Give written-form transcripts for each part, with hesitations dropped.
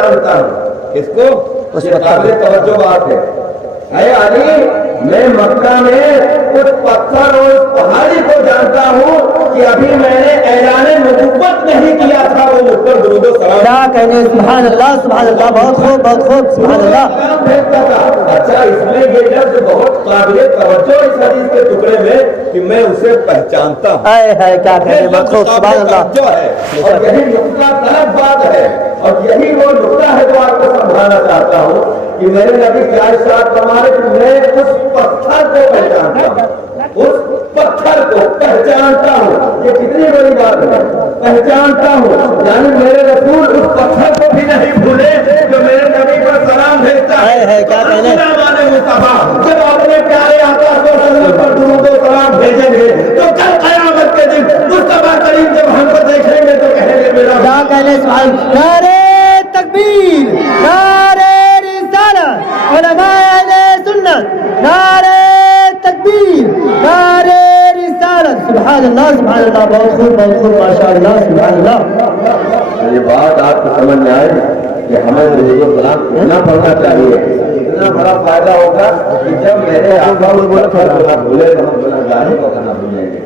पहचानता हूँ। इसको ये काबिल तवज्जो बात है। अरे अली, मैं मक्का में उस पत्थर और उस पहाड़ी को जानता हूँ कि अभी मैंने ऐलाने नबुव्वत नहीं किया था, वो मुझ पर दुरूद व सलाम क्या कहने, सुभान अल्लाह, बहुत खूब, बहुत खूब, सुभान अल्लाह। भेजता था। अच्छा, इसमें ये लफ्ज़ बहुत काबिल तवज्जो इस हदीस के टुकड़े में कि मैं उसे पहचानता हूँ। है क्या कहने, बहुत खूब, सुभान अल्लाह। जो है और यही नुक्ता तलब बात है, और यही वो नुक्ता है जो आपको समझाना चाहता हूँ कि मेरे नबी क्या इरशाद फरमाए कि मैं उस पत्थर को पहचानता हूँ, उस पत्थर को पहचानता हूँ। ये कितनी बड़ी बात है, पहचानता हूँ, यानी मेरे रसूल उस पत्थर को भी नहीं भूले जो मेरे नबी पर सलाम भेजता है। क्या कहने, मुस्तफा जब अपने प्यारे आका पर दुरूद व सलाम भेजेंगे तो कल क़यामत के दिन मुस्तफा करीम जब हमको देखेंगे तो कहेंगे मेरा क्या कहने, सुभान। नारे तकबीर, नारे रिसालत, उलमाए अहले सुन्नत, नारे तकबीर, नारे रिसालत, सुभान अल्लाह, सुभान अल्लाह, बहुत खूब, माशाअल्लाह, सुभान अल्लाह। ये बात आपको समझ में आए कि हमें दुरूद व सलाम कितना पढ़ना चाहिए। इतना बड़ा फायदा होगा कि जब मेरे आका भूले तो हम गुनाहगारों को कहाँ भूलेंगे।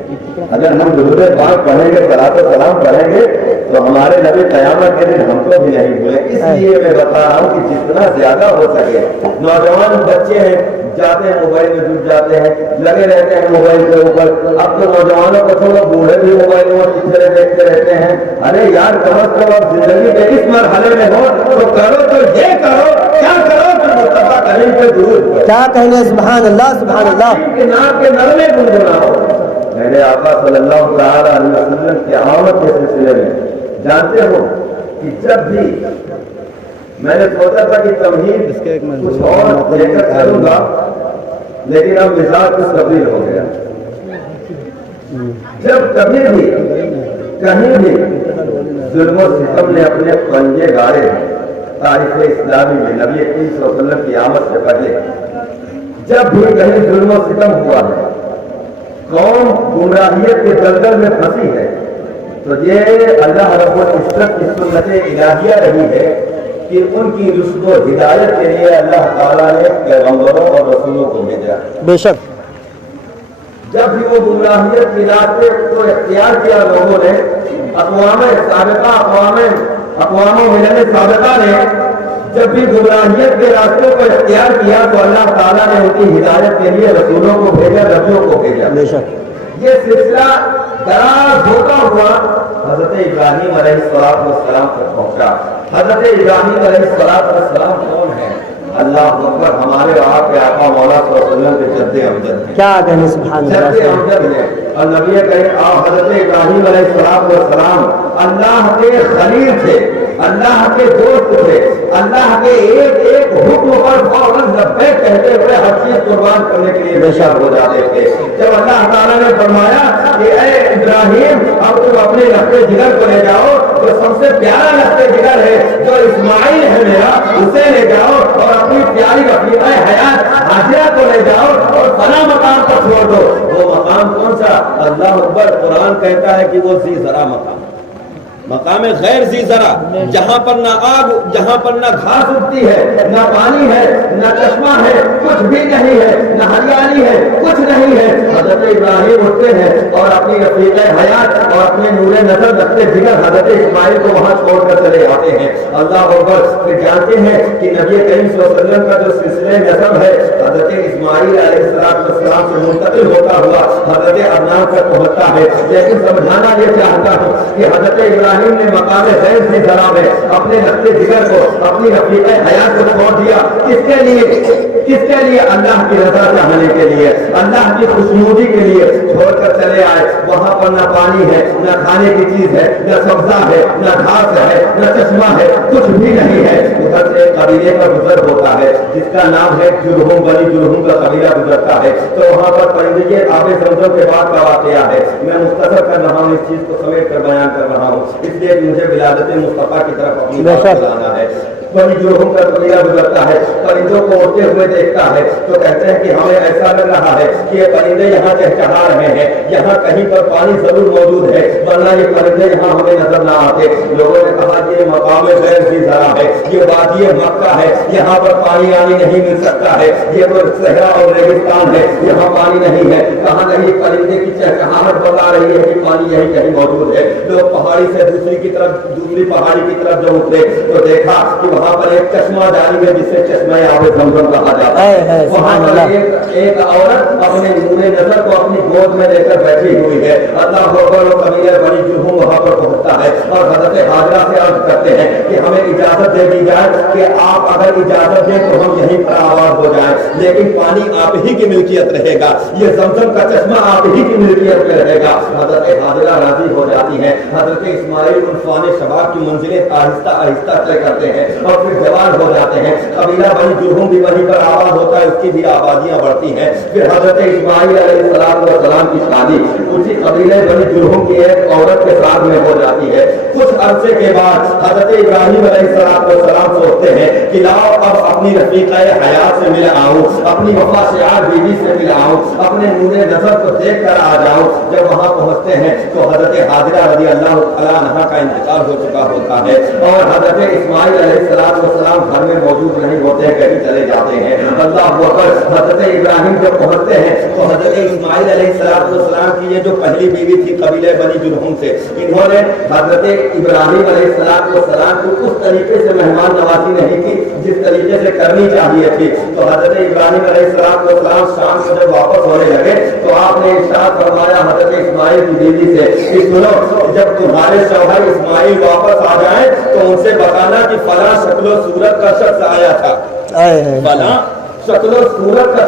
अगर हम दुरूद पाक पढ़ेंगे, सलात व सलाम पढ़ेंगे तो हमारे नबी क़यामत के दिन हमको भी नहीं भूले। इसलिए मैं बता रहा हूँ कि जितना ज्यादा हो सके, नौजवान बच्चे हैं जाते हैं मोबाइल में जुट जाते हैं, लगे रहते हैं मोबाइल के ऊपर। अब तो नौजवानों को छोड़ो, बूढ़े भी मोबाइल में पिक्चरें देखते रहते हैं। अरे यार, कम से कम अब जिंदगी के इस मरहले में हो तो करो तो ये करो, क्या करो तो मुस्तफा करीम पे दुरूद। क्या कहने, सुभान अल्लाह, सुभान अल्लाह। के नाम के नरमे गुनगुनाओ। मेरे आका सल्लल्लाहु अलैहि वसल्लम की आमद के सिलसिले में जानते हो कि जब भी मैंने सोचा था कि तमहीद कुछ और लेकर चलूंगा, लेकिन अब मिजाज कुछ तब्दील हो गया। जब कभी भी कहीं भी जुल्म और सितम ने अपने पंजे गाड़े तारीख इस्लामी में नबी करीम सल्लल्लाहु अलैहि वसल्लम की आमद से पहले, जब भी कहीं जुल्म और सितम हुआ है, कौम गुमराहियत के दलदल में फंसी है, तो ये अल्लाह रब्बुल इज्जत की सुन्नत इलाहिया रही है कि उनकी रुश्द व हिदायत के लिए अल्लाह ताला ने पैगंबरों और रसूलों को भेजा। बेशक जब भी वो गुमराहियत के रास्ते को इख्तियार किया लोगों ने, अक़वाम मिलन साबिक़ा ने जब भी गुमराहियत के रास्तों को इख्तियार किया तो अल्लाह ताला ने उनकी हिदायत के लिए रसूलों को भेजा, नबियों को भेजा। बेशक ये सिलसिला दराज होता हुआ हजरत इब्राहीम अलैहिस्सलाम तक पहुंचा। हजरत इब्राहीम अलैहिस्सलाम कौन है? अल्लाह अकबर, हमारे आपके आका मौला सल्लल्लाहु अलैहि वसल्लम के जद्दे अमजद हैं। क्या कहने, सुभान अल्लाह। जद्दे अमजद हैं और नबी करीम हजरत इब्राहीम अलैहिस्सलाम अल्लाह के खलील थे, अल्लाह के दोस्त थे। अल्लाह के एक हुक्म पर फौरन लब्बैक कहते हुए हर चीज कुर्बान करने के लिए बेशक हो जाते थे। जब अल्लाह ताला ने फरमाया कि ऐ इब्राहीम, अब तुम अपने लफ्ज़े जिगर को ले जाओ, जो सबसे प्यारा लफ्ज़े जिगर है, जो इस्माइल है मेरा, उसे ले जाओ और अपनी प्यारी रफ़ीक़ा हयात हाजिरा को ले जाओ और फला मकाम पर छोड़ दो। वो मकाम कौन सा? अल्लाह अकबर, कुरान कहता है कि वो ज़ी ज़रा मकाम गैर ज़ी ज़रा, जहाँ पर ना आग, जहाँ पर ना घास उगती है, ना पानी है, ना चश्मा है, कुछ भी नहीं है, ना हरियाली है, कुछ नहीं है। हज़रत इब्राहीम उठते हैं और अपनी रफ़ीक़े हयात और अपने नूरे नज़र रखते जिगर हज़रत इस्माइल को वहाँ छोड़कर चले आते हैं। अल्लाह अकबर। फिर जानते हैं कि नबी करीम सल्लल्लाहु अलैहि वसल्लम का जो सिलसिले नसब है हज़रत इस्माइल अलैहिस्सलाम से मुंतकिल होता हुआ हज़रत अदनान तक पहुँचता है। लेकिन समझाना ये चाहता हूँ कि हज़रत इब्राहीम ने मकाम गैर ज़ी ज़रा में अपने लफ्ज़े जिगर को, अपनी रफ़ीक़े हयात को छोड़ दिया। किसके लिए? अल्लाह की रज़ा चाहने के लिए, अल्लाह की खुशनुदी के लिए छोड़कर चले आए। वहाँ पर ना पानी है, ना खाने की चीज है, ना सब्जा है, ना घास है, ना चश्मा है, कुछ भी नहीं है। उधर से कबीले का गुजर होता है जिसका नाम है जुरहुम, बनी जुरहुम का कबीला गुजरता है। तो वहाँ पर परिंदे आबे ज़मज़म के बाद का वाक़या है। मैं मुख्तसर कर रहा हूँ, इस चीज को समेट कर बयान कर रहा हूँ, इसलिए मुझे विलादत मुस्तफा की तरफ अपनी बात लाना है। बनी जुर्हुम का कबीला गुजरता है, परिंदों को उड़ते हुए देखता है तो कहते हैं कि हमें ऐसा लग रहा है कि ये परिंदे यहाँ चहचहा रहे हैं, यहाँ कहीं पर पानी जरूर मौजूद है, वरना ये परिंदे यहाँ हमें नजर ना आते। लोगों ने कहा कि ये मकाम गैर की जरा है, ये वादी मक्का है, यहाँ पर पानी आनी नहीं मिल सकता है, ये तो सहरा और रेगिस्तान है, यहाँ पानी नहीं है। कहाँ नहीं, परिंदे की चहचहाहट बता रही है कि पानी यहीं कहीं मौजूद है। लोग पहाड़ी से दूसरी पहाड़ी की तरफ जब उतरे तो देखा कि वहाँ पर एक चश्मा जारी है जिसे चश्मा आबे ज़मज़म कहा जाता है। वहाँ पर एक औरत अपने नूरे नजर को अपनी गोद में लेकर बैठी हुई है। अल्लाह अकबर और कबीला बनी जुर्हुम वहाँ पर पहुँचता है और हज़रत हाजरा से अर्ज करते हैं कि हमें इजाजत दे दी जाए कि आप अगर इजाजत दें तो हम यहीं पर आबाद हो जाए, लेकिन पानी आप ही की मिल्कियत रहेगा, ये ज़मज़म का चश्मा आप ही की मिल्कियत में रहेगा। हज़रत हाजरा राजी हो जाती हैं। हज़रत इस्माइल उनफान शबाब की मंजिलें आहिस्ता आहिस्ता तय करते हैं और फिर जवान हो जाते हैं। कबीला बनी जुर्हुम भी वहीं पर आबाद होता है, उसकी भी आबादियां बढ़ती हैं। फिर हज़रत इस्माइल अलैहिस्सलाम की शादी उसी कबीले बनी जुर्हुम की एक औरत के साथ में हो जाती है। कुछ अरसे के बाद हज़रत इब्राहिम अलैहिस्सलाम सोचते हैं कि लाओ अब अपनी रफ़ीक़ा हयात से मिल आऊं, अपनी वफ़ाशियार बीवी से मिल आऊं, अपने नूरे नज़र को देख कर आ जाऊं। जब वहाँ पहुँचते हैं तो हज़रत हाजरा रज़ी अल्लाह तआला अन्हा का इंतकाल हो चुका होता है और हज़रत इस्माइल अलैहिस्सलाम घर में मौजूद नहीं होते, कहीं चले जाते हैं। अल्लाह अकबर। हज़रत इब्राहिम जब पहुँचते हैं तो हज़रत इस्माइल अलैहिस्सलाम की ये जो पहली बीवी थी कबीले बनी जुर्हुम से, इन्होंने हज़रत इब्राहिम अलैहिस्सलाम को उस तरीके से मेहमान नवाजी नहीं की जिस तरीके से करनी चाहिए थी। तो हज़रत इब्राहिम अलैहिस्सलाम शाम को जब वापस होने लगे तो आपने इरशाद फरमाया हज़रत इस्माइल की बीवी से कि सुनो, जब तुम्हारे शौहर इस्माइल वापस आ जाए तो उनसे बताना कि फला शक्लो सूरत का शख्स आया था, फला शक्लो सूरत का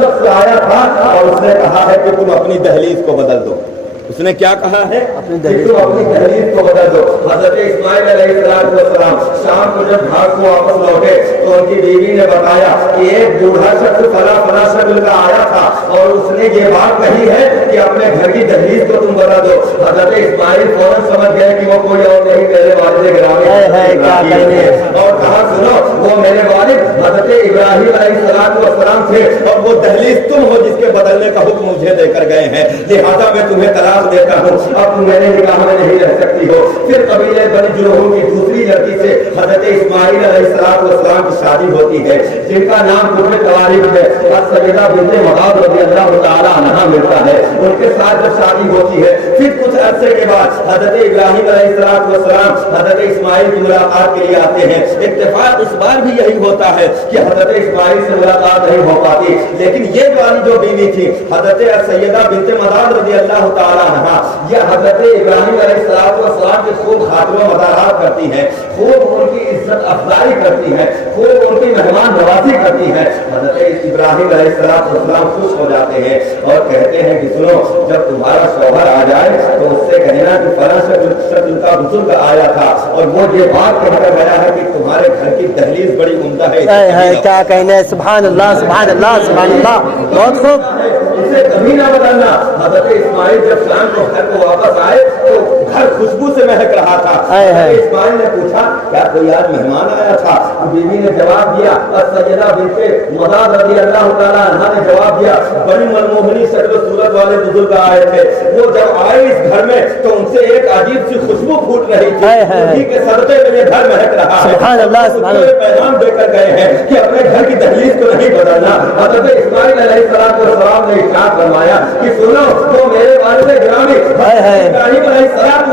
शख्स आया था और उसने कहा है कि तुम अपनी दहलीज को बदल दो। उसने क्या कहा है कि तुम अपनी दहलीज को बदल दो। हज़रत इस्माइल अलैहिस्सलाम शाम को जब घर को वापस लौटे तो उनकी बीवी ने बताया कि एक बूढ़ा शख्स फला शक्ल का आया था और उसने ये बात कही है कि अपने घर की दहलीज को तुम बदल दो। हज़रत इस्माइल फौरन समझ गए कि वो कोई और नहीं, मेरे वालिद गिरामी और कहा सुनो, वो मेरे वालिद हज़रत इब्राहिम अलैहिस्सलाम थे और वो दहलीज तुम हो जिसके बदलने का हुक्म मुझे देकर गए हैं, लिहाजा मैं तुम्हें तलाक देता हूँ, अब तुम मेरे निकाह में नहीं रह सकती हो। फिर कबीले बनी जुर्हुम की दूसरी लड़की से हज़रत इस्माइल अलैहिस्सलाम की शादी होती है जिनका नाम कुर्बे तवारीख है, सैयदा बिन्ते मदाद रज़ियल्लाहु तआला अन्हा मिलता है। उनके साथ जब शादी होती है फिर कुछ अरसे के बाद हज़रत इब्राहिम अलैहिस्सलाम हज़रत इस्माइल की मुलाकात के लिए आते हैं। इत्तेफाक इस बार भी यही होता है कि हज़रत इस्माइल से मुलाकात नहीं हो पाती, लेकिन ये वाली जो बीवी थी हज़रत सैयदा बिन्ते मदाद रज़ियल्लाहु तआला अन्हा, यह हज़रत इब्राहिम अलैहिस्सलाम के खूब खातिमा मदारात करती है, खूब उनकी इज्जत अफजाई करती है, खूब उनकी मेहमान नवाजी करती है। हज़रत इब्राहिम अलैहिस्सलाम खुश हो जाते हैं और कहते हैं कि सुनो, जब तुम्हारा शौहर आ जाए तो उससे कहना कि फला शक्ल का बुजुर्ग आया था और वो ये बात कहकर गया है कि तुम्हारे घर की दहलीज बड़ी उम्दा है। क्या कहने, सुभान अल्लाह सुभान अल्लाह सुभान अल्लाह, बहुत खूब। इसे कभी ना बदलना। हज़रत इस्माइल जब शाम को घर को वापस आए तो घर खुशबू से महक रहा था। इस्माइल ने पूछा क्या कोई आज मेहमान आया था? बीवी ने जवाब दिया, सैयदा बिन्ते मदाद रज़ियल्लाहु तआला अन्हा ने जवाब दिया, बड़ी मनमोहनी शक्ल सूरत वाले बुजुर्ग आए थे, वो जब आए इस घर में तो उनसे एक अजीब सी खुशबू फूट रही थी, उसी के सदक़े में ये घर महक रहा है। सुभान अल्लाह सुभान अल्लाह। पैगाम देकर गए हैं कि अपने घर की दहलीज को नहीं बदलना। हज़रत इस्माइल अलैहिस्सलाम ने इरशाद फरमाया कि सुनो, वो मेरे वालिद गिरामी इब्राहिम अलैहिस्सलाम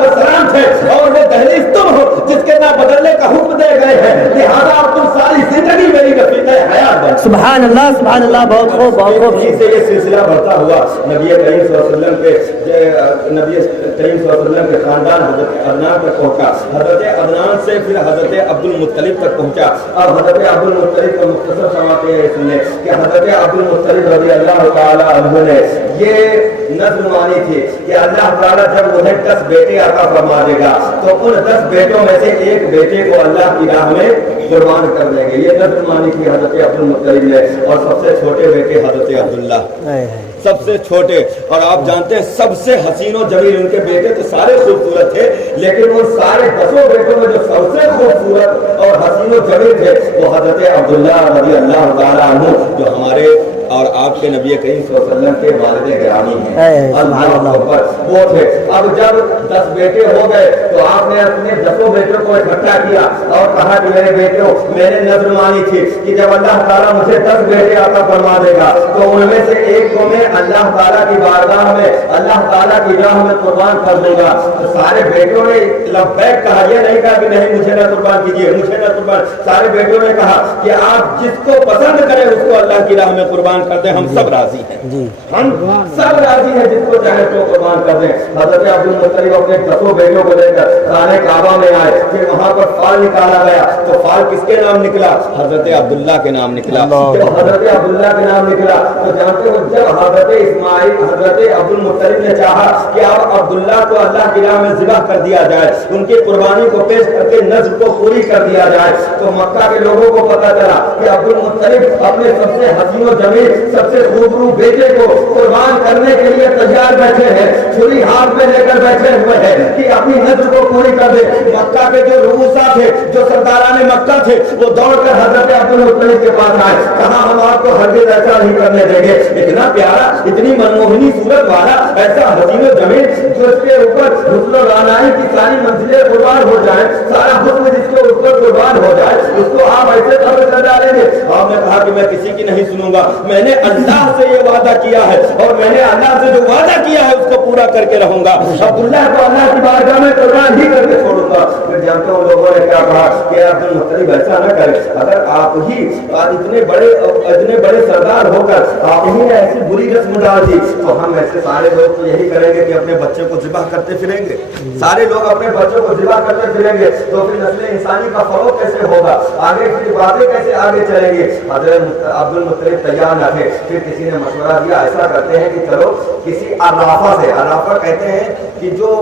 थे और वो दहलीज तुम हो जिसके ना बदलने का हुक्म दे गए हैं, लिहाजा अब तुम सारी जिंदगी मेरी रफ़ीक़ा हयात बन। सुभान अल्लाह सुभान अल्लाह, बहुत खूब बहुत खूब। इससे ये सिलसिला बढ़ता हुआ नबी करीम सल्लल्लाहु अलैहि वसल्लम के खानदान हज़रत अदनान तक पहुंचा। हज़रत अदनान से फिर हज़रत अब्दुल मुत्तलिब तक पहुंचा। अब हज़रत अब्दुल मुत्तलिब का मुख्तसर समाते हैं इसमें कि हज़रत अब्दुल मुत्तलिब रज़ियल्लाहु तआला अन्हु ने ये नज़्र मानी थी कि अल्लाह ताला जब उन्हें 10 बेटे अता फरमा देगा तो उन 10 बेटों में से एक बेटे को अल्लाह की राह में कुर्बान कर देंगे। ये नज़्र मानी थी हज़रत अब्दुल मुत्तलिब ने। और सबसे छोटे बेटे हज़रत अब्दुल्ला, सबसे छोटे। और आप जानते हैं सबसे हसीन और जमील उनके बेटे तो सारे खूबसूरत थे, लेकिन उन सारे 10 बेटों में जो सबसे खूबसूरत और हसीन हसीन और जमील थे वो हजरत अब्दुल्ला रज़ी अल्लाह ताला अन्हु जो हमारे और आपके नबी करीम सल्लल्लाहु अलैहि वसल्लम के वालिद गिरामी हैं, अल्लाह अकबर, वो थे। अब जब 10 बेटे हो गए तो आपने अपने 10 बेटों को इकट्ठा किया और कहा कि मेरे बेटों, मैंने नज़र मानी थी कि जब अल्लाह ताला मुझे 10 बेटे अता फरमा देगा तो उनमें से एक को मैं अल्लाह ताला की बारगाह में, अल्लाह ताला की राह में कुर्बान कर दूंगा। तो सारे बेटों ने लब्बैक कहा, ये नहीं कहा कि नहीं मुझे ना कुर्बान कीजिए, मुझे ना कुर्बान। सारे बेटों ने कहा कि आप जिसको पसंद करें उसको अल्लाह की राह में कुर्बान कर दें, हम सब राजी हैं, हम सब राजी हैं, जिसको चाहे तो कुर्बान कर दें। हजरत अब्दुल मुत्तलिब अपने 10 बेटों को लेकर खाने काबा में आए, फिर वहां पर फाल निकाला गया तो फाल किसके नाम निकला? हजरत अब्दुल्ला के नाम निकला। जब हजरत अब्दुल्ला के नाम निकला तो जानते हो, जब हजरत इस्माइल, हजरत अब्दुल मुत्तलिब ने चाहा कि अब अब्दुल्ला को अल्लाह की राह में ज़िबह कर दिया जाए, उनकी कुर्बानी को पेश करके नज़्र को पूरी कर दिया जाए, तो मक्का के लोगों को पता चला कि अब्दुल मुत्तलिब अपने सबसे हसीन और जमील, सबसे खूबरू बेटे को कुर्बान करने के लिए तैयार बैठे हैं, छुरी हाथ में लेकर बैठे हुए हैं कि अपनी नज़्र को पूरी कर दे। मक्का के जो रूसा थे, जो सरदाराने मक्का थे, वो दौड़कर हजरत अब्दुल मुत्तलिब के पास आए, कहा हम आपको हरगिज़ ऐसा नहीं करने देंगे। इतना प्यारा, इतनी मनमोहनी सूरत वाला, ऐसा हसीन और जमील, जो इसके ऊपर हुस्न रानाई की सारी मंजिलें कुर्बान हो जाए, सारा हुस्न जिसके ऊपर कुर्बान हो जाए, उसको आप ऐसे कब्र कर डालेंगे? आपने कहा कि मैं किसी की नहीं सुनूंगा, मैंने अल्लाह से ये वादा किया है और मैंने अल्लाह से जो वादा किया है उसको पूरा करके रहूंगा। अब्दुल्ला को अल्लाह की बारगाह में कुर्बान ही करके छोड़ूंगा। फिर जानते हो लोगों ने क्या कहा कि अब्दुल मुत्तलिब ऐसा न करे, अगर आप ही इतने बड़े सरदार होकर आप ही ने ऐसी बुरी रस्म डाल दी तो हम ऐसे सारे लोग तो यही करेंगे कि अपने बच्चे को ज़िबह करते फिरेंगे, सारे लोग अपने बच्चों को ज़िबह करते फिरेंगे, तो फिर नस्ल इंसानी का फरोग कैसे होगा, आगे की बातें कैसे आगे चलेंगी। हजरत अब्दुल मुत्तलिब तैयार न थे। फिर किसी ने मशवरा दिया, ऐसा करते हैं कि चलो किसी अर्राफा से, अर्राफा कहते हैं कि जो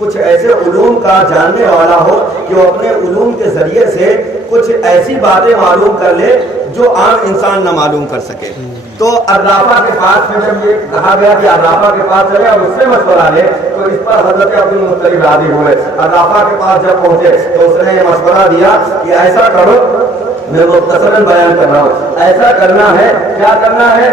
कुछ ऐसे उलूम का जानने वाला हो कि वो अपने उलूम के जरिए से कुछ ऐसी बातें मालूम कर ले जो आम इंसान न मालूम कर सके। तो अर्राफा के पास में जब ये कहा गया कि अर्राफा के पास चले और उससे मशवरा ले, तो इस पर हजरत अब्दुल मुत्तलिब राजी हुए। अर्राफा के पास जब पहुंचे तो उसने ये मशवरा दिया कि ऐसा करो, मैं मुख्तसरन बयान कर रहा हूँ, ऐसा करना है, क्या करना है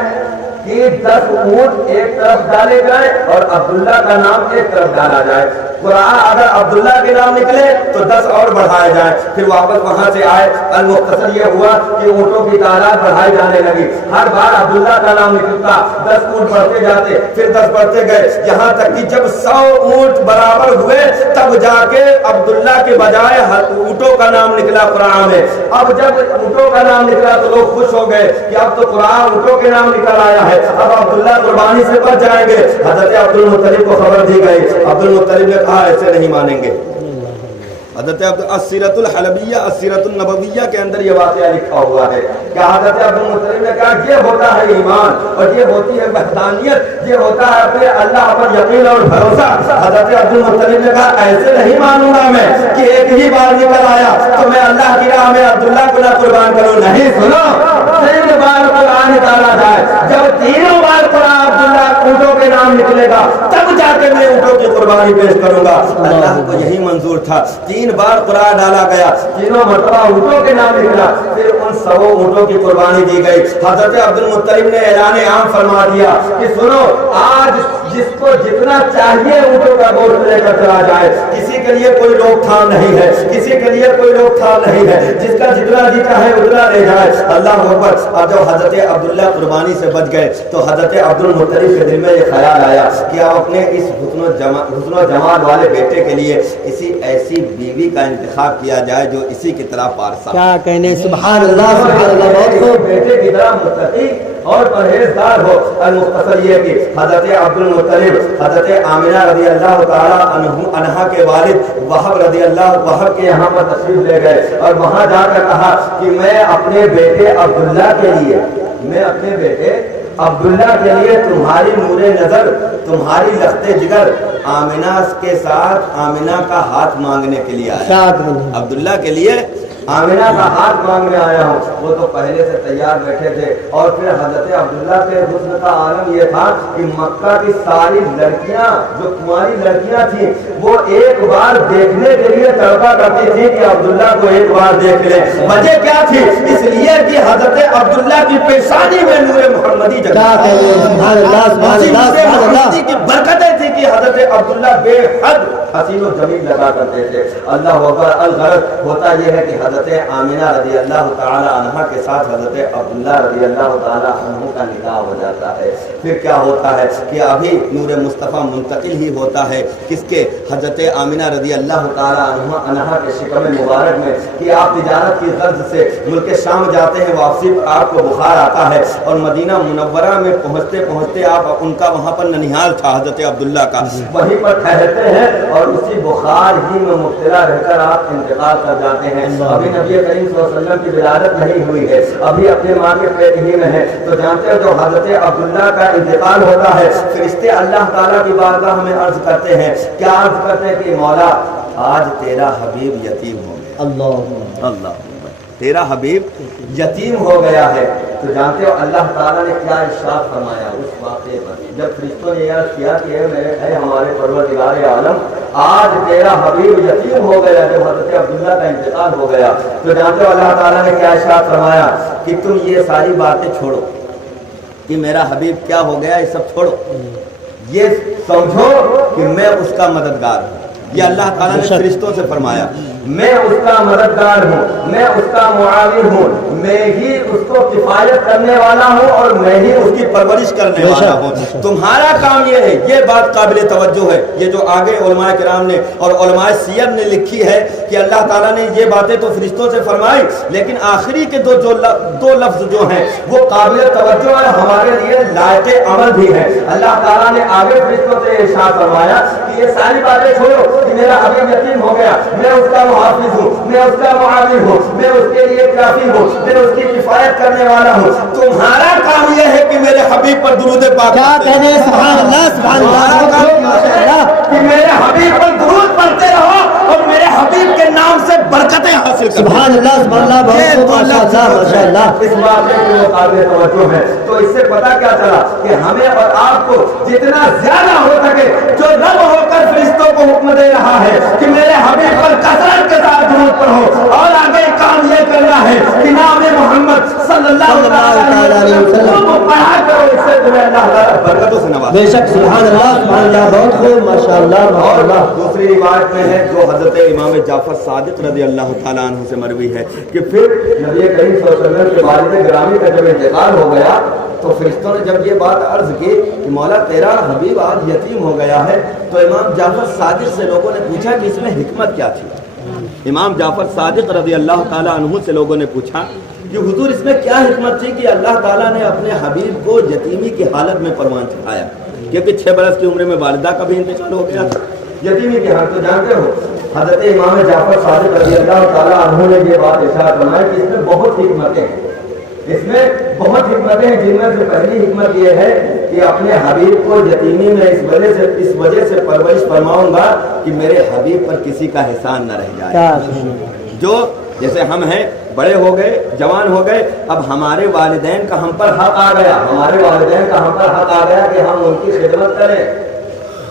कि 10 ऊंट एक तरफ डाले जाए और अब्दुल्ला का नाम एक तरफ डाला जाए। कुरान अगर अब्दुल्ला के नाम निकले तो 10 और बढ़ाए जाए। फिर वापस वहां से आए, अल मुख्तसर ये हुआ कि ऊँटों की तादाद बढ़ाई जाने लगी। हर बार अब्दुल्ला का नाम निकलता, 10 ऊँट बढ़ते जाते, फिर 10 बढ़ते गए, यहाँ तक कि जब 100 ऊँट बराबर हुए तब जाके अब्दुल्ला के बजाय ऊँटों का नाम निकला कुरान में। अब जब ऊँटों का नाम निकला तो लोग खुश हो गए कि अब तो कुरान ऊँटों के नाम निकल आया है, अब अब्दुल्ला कुर्बानी से बच जाएंगे। हजरत अब्दुल मुत्तलिब को खबर दी गई। अब्दुल मुत्तलिब ने कहा ऐसे नहीं मानेंगे। हज़रत अस्सीरतुल हलबिया अस्सीरतुल नबविया के अंदर ये वाक़या लिखा हुआ है कि हज़रत अब्दुल मुत्तलिब ने कहा ये होता है ईमान और ये होती है वहदानियत, ये होता है अपने अल्लाह पर यकीन और भरोसा। हज़रत अब्दुल मुत्तलिब ने कहा ऐसे नहीं मानूंगा मैं कि एक ही बार निकल आया तो मैं अल्लाह की राह में अब्दुल्ला को ना कुर्बान करूं। नहीं, सुनो, 3 बार कुरान निकाला जाए, जब 3 बार कुरान अब्दुल्ला ऊँटों के नाम निकलेगा तब जाके मैं ऊँटों की कुर्बानी पेश करूंगा। अल्लाह को यही मंजूर था। 3 बार कुरान डाला गया, 3 मरतबा ऊँटों के नाम निकला, फिर उन 100 ऊँटों की कुर्बानी दी गई। हजरत अब्दुल मुत्तलिब ने ऐलान आम फरमा दिया कि सुनो, आज जिसको जितना चाहिए ऊँटों का गोश्त लेकर चला जाए, किसी के लिए कोई रोकथाम नहीं है, किसी के लिए कोई रोकथाम नहीं है, जिसका जितना जी चाहे उतना ले जाए। अल्लाह अकबर। अब जब हजरत अब्दुल्ला कुर्बानी से बच गए तो हजरत अब्दुल मुत्तलिब के दिल में ये ख्याल आया कि आप अपने इस हुस्न जमाल वाले बेटे के लिए किसी ऐसी बीवी का इंतखाब किया जाए जो इसी की तरह पारसा। क्या कहने, सुभान अल्लाह, सुभान अल्लाह, बहुत खूब। बेटे की तरह मुत्तकी और परहेजगार हो। अल मुख्तसर ये कि हजरत अब्दुल मुत्तलिब हजरत आमिना रज़ी अल्लाह ताला अन्हा के वालिद वहब रज़ी अल्लाह वहब के यहाँ पर तशरीफ ले गए और वहाँ जाकर कहा कि मैं अपने बेटे अब्दुल्ला के लिए, मैं अपने बेटे अब्दुल्ला के लिए तुम्हारी नूरे नजर, तुम्हारी लख्ते जिगर आमिना के साथ आमिना का हाथ मांगने के लिए आया। अब्दुल्ला के लिए آمینہ کا ہاتھ مانگنے آیا ہوں. وہ تو پہلے سے تیار بیٹھے تھے. اور پھر حضرت عبداللہ کے حسن کا عالم یہ تھا کہ مکہ کی ساری لڑکیاں جو کنواری لڑکیاں تھیں وہ ایک بار دیکھنے کے لیے تڑپا کرتی تھی کہ عبداللہ کو ایک بار دیکھ لیں. وجہ کیا تھی؟ اس لیے کہ حضرت عبداللہ کی پیشانی میں نور محمدی کی برکتیں تھی کہ حضرت عبداللہ بے حد حسین و جمیل لگا کرتے تھے. اللہ اکبر. الغرض ہوتا یہ ہے کہ حضرت آمینہ رضی اللہ تعالی عنہا کے ساتھ حضرت عبداللہ رضی اللہ تعالی عنہ کا نکاح ہو جاتا ہے. پھر کیا ہوتا ہے کہ ابھی نور مصطفیٰ منتقل ہی ہوتا ہے کس کے؟ حضرت آمینہ رضی اللہ تعالی عنہا کے شکم مبارک میں کہ آپ تجارت کی غرض سے ملک شام جاتے ہیں. واپسی آپ کو بخار آتا ہے اور مدینہ منورہ میں پہنچتے پہنچتے آپ ان کا وہاں پر ننیال تھا حضرت عبداللہ کا, وہیں پر ٹھہرتے ہیں اور اسی بخار ہی میں مبتلا رہ کر آپ انتقال کر جاتے ہیں. ابھی نبی کریم صلی اللہ علیہ وسلم کی ولادت نہیں ہوئی ہے, ابھی اپنے ماں کے پیٹ ہی میں ہے. تو جانتے ہو جو حضرت عبداللہ کا انتقال ہوتا ہے فرشتے اللہ تعالیٰ کی بارگاہ میں عرض کرتے ہیں. کیا عرض کرتے ہیں کہ مولا آج تیرا حبیب یتیم ہو گیا. اللہ اللہ تیرا حبیب یتیم ہو گیا ہے. تو جانتے ہو اللہ تعالیٰ نے کیا ارشاد فرمایا اس واقعے پر جب فرشتوں نے عرض کیا کہ اے ہمارے پروردگار عالم آج تیرا حبیب یتیم ہو گیا. جب حضرت عبداللہ کا انتقال ہو گیا تو جانتے ہو اللہ تعالیٰ نے کیا ارشاد فرمایا کہ تم یہ ساری باتیں چھوڑو کہ میرا حبیب کیا ہو گیا, یہ سب چھوڑو, یہ سمجھو کہ میں اس کا مددگار ہوں. یہ اللہ تعالیٰ نے فرشتوں سے فرمایا میں اس کا مددگار ہوں, میں اس کا معاون ہوں, میں ہی اس کو کفایت کرنے والا ہوں اور میں ہی اس کی پرورش کرنے والا ہوں. تمہارا کام یہ ہے. یہ بات قابل توجہ ہے. یہ جو آگے علماء کرام نے اور علماء سیر نے لکھی ہے کہ اللہ تعالیٰ نے یہ باتیں تو فرشتوں سے فرمائی لیکن آخری کے دو لفظ جو ہیں وہ قابل توجہ اور ہمارے لیے لائق عمل بھی ہے. اللہ تعالیٰ نے آگے فرشتوں سے ارشاد فرمایا کہ یہ ساری باتیں چھوڑو کہ میرا حبیب یتیم ہو گیا, میں اس کا محافظ ہوں, میں اس کا معاون ہوں, میں اس کے لیے کافی ہوں, میں اس کی کفایت کرنے والا ہوں. تمہارا کام یہ ہے کہ میرے حبیب پر درود پاک کیا کہنے سبحان اللہ سبحان اللہ کہ میرے حبیب پر درود پڑھتے رہو اور میرے حبیب کے نام سے برکتیں حاصل کرو. سبحان اللہ سبحان اللہ ماشاء اللہ. اس واقعے کے قابل توجہ ہے. تو اس سے پتہ کیا چلا کہ ہمیں اور آپ کو جتنا زیادہ ہو سکے جو رب ہو کر فرشتوں کو حکم دے رہا ہے کہ میرے حبیب پر کثرت کے ساتھ درود پڑھو اور آگے کام یہ کرنا ہے کہ نام محمد صلی اللہ علیہ وسلم پڑھا کرو. اس سے تمہیں اللہ تعالیٰ برکتوں سے نوازے. بے شک سبحان اللہ سبحان اللہ بہت خوب ماشاء اللہ. اور دوسری روایت میں ہے جو حضرت امام جعفر صادق رضی اللہ تعالیٰ عنہ سے مروی ہے کہ پھر نبی کریم صلی اللہ علیہ وسلم کے والد گرامی کا جب انتقال ہو گیا تو فرشتوں نے جب یہ بات عرض کی کہ مولا تیرا حبیب آج یتیم ہو گیا ہے تو امام جعفر صادق سے لوگوں نے پوچھا کہ اس میں حکمت کیا تھی. امام جعفر صادق رضی اللہ تعالیٰ عنہ سے لوگوں نے پوچھا کہ حضور اس میں کیا حکمت تھی کہ اللہ تعالیٰ نے اپنے حبیب کو یتیمی کی حالت میں پروان چڑھایا, کیونکہ 6 برس کی عمر میں والدہ کا بھی انتقال ہو گیا یتیمی کی حالت. تو جانتے ہو حضرت امام جعفر صادق رضی اللہ تعالیٰ عنہ نے یہ بات ارشاد فرمائی کہ اس میں بہت حکمتیں ہیں. اس میں بہت حکمتیں ہیں جن میں سے پہلی حکمت یہ ہے کہ اپنے حبیب کو یتیمی میں اس وجہ سے پرورش فرماؤں گا کہ میرے حبیب پر کسی کا احسان نہ رہ جائے. جو جیسے ہم ہیں بڑے ہو گئے جوان ہو گئے اب ہمارے والدین کا ہم پر حق آ گیا, ہمارے والدین کا ہم پر حق آ گیا کہ ہم ان کی خدمت کریں.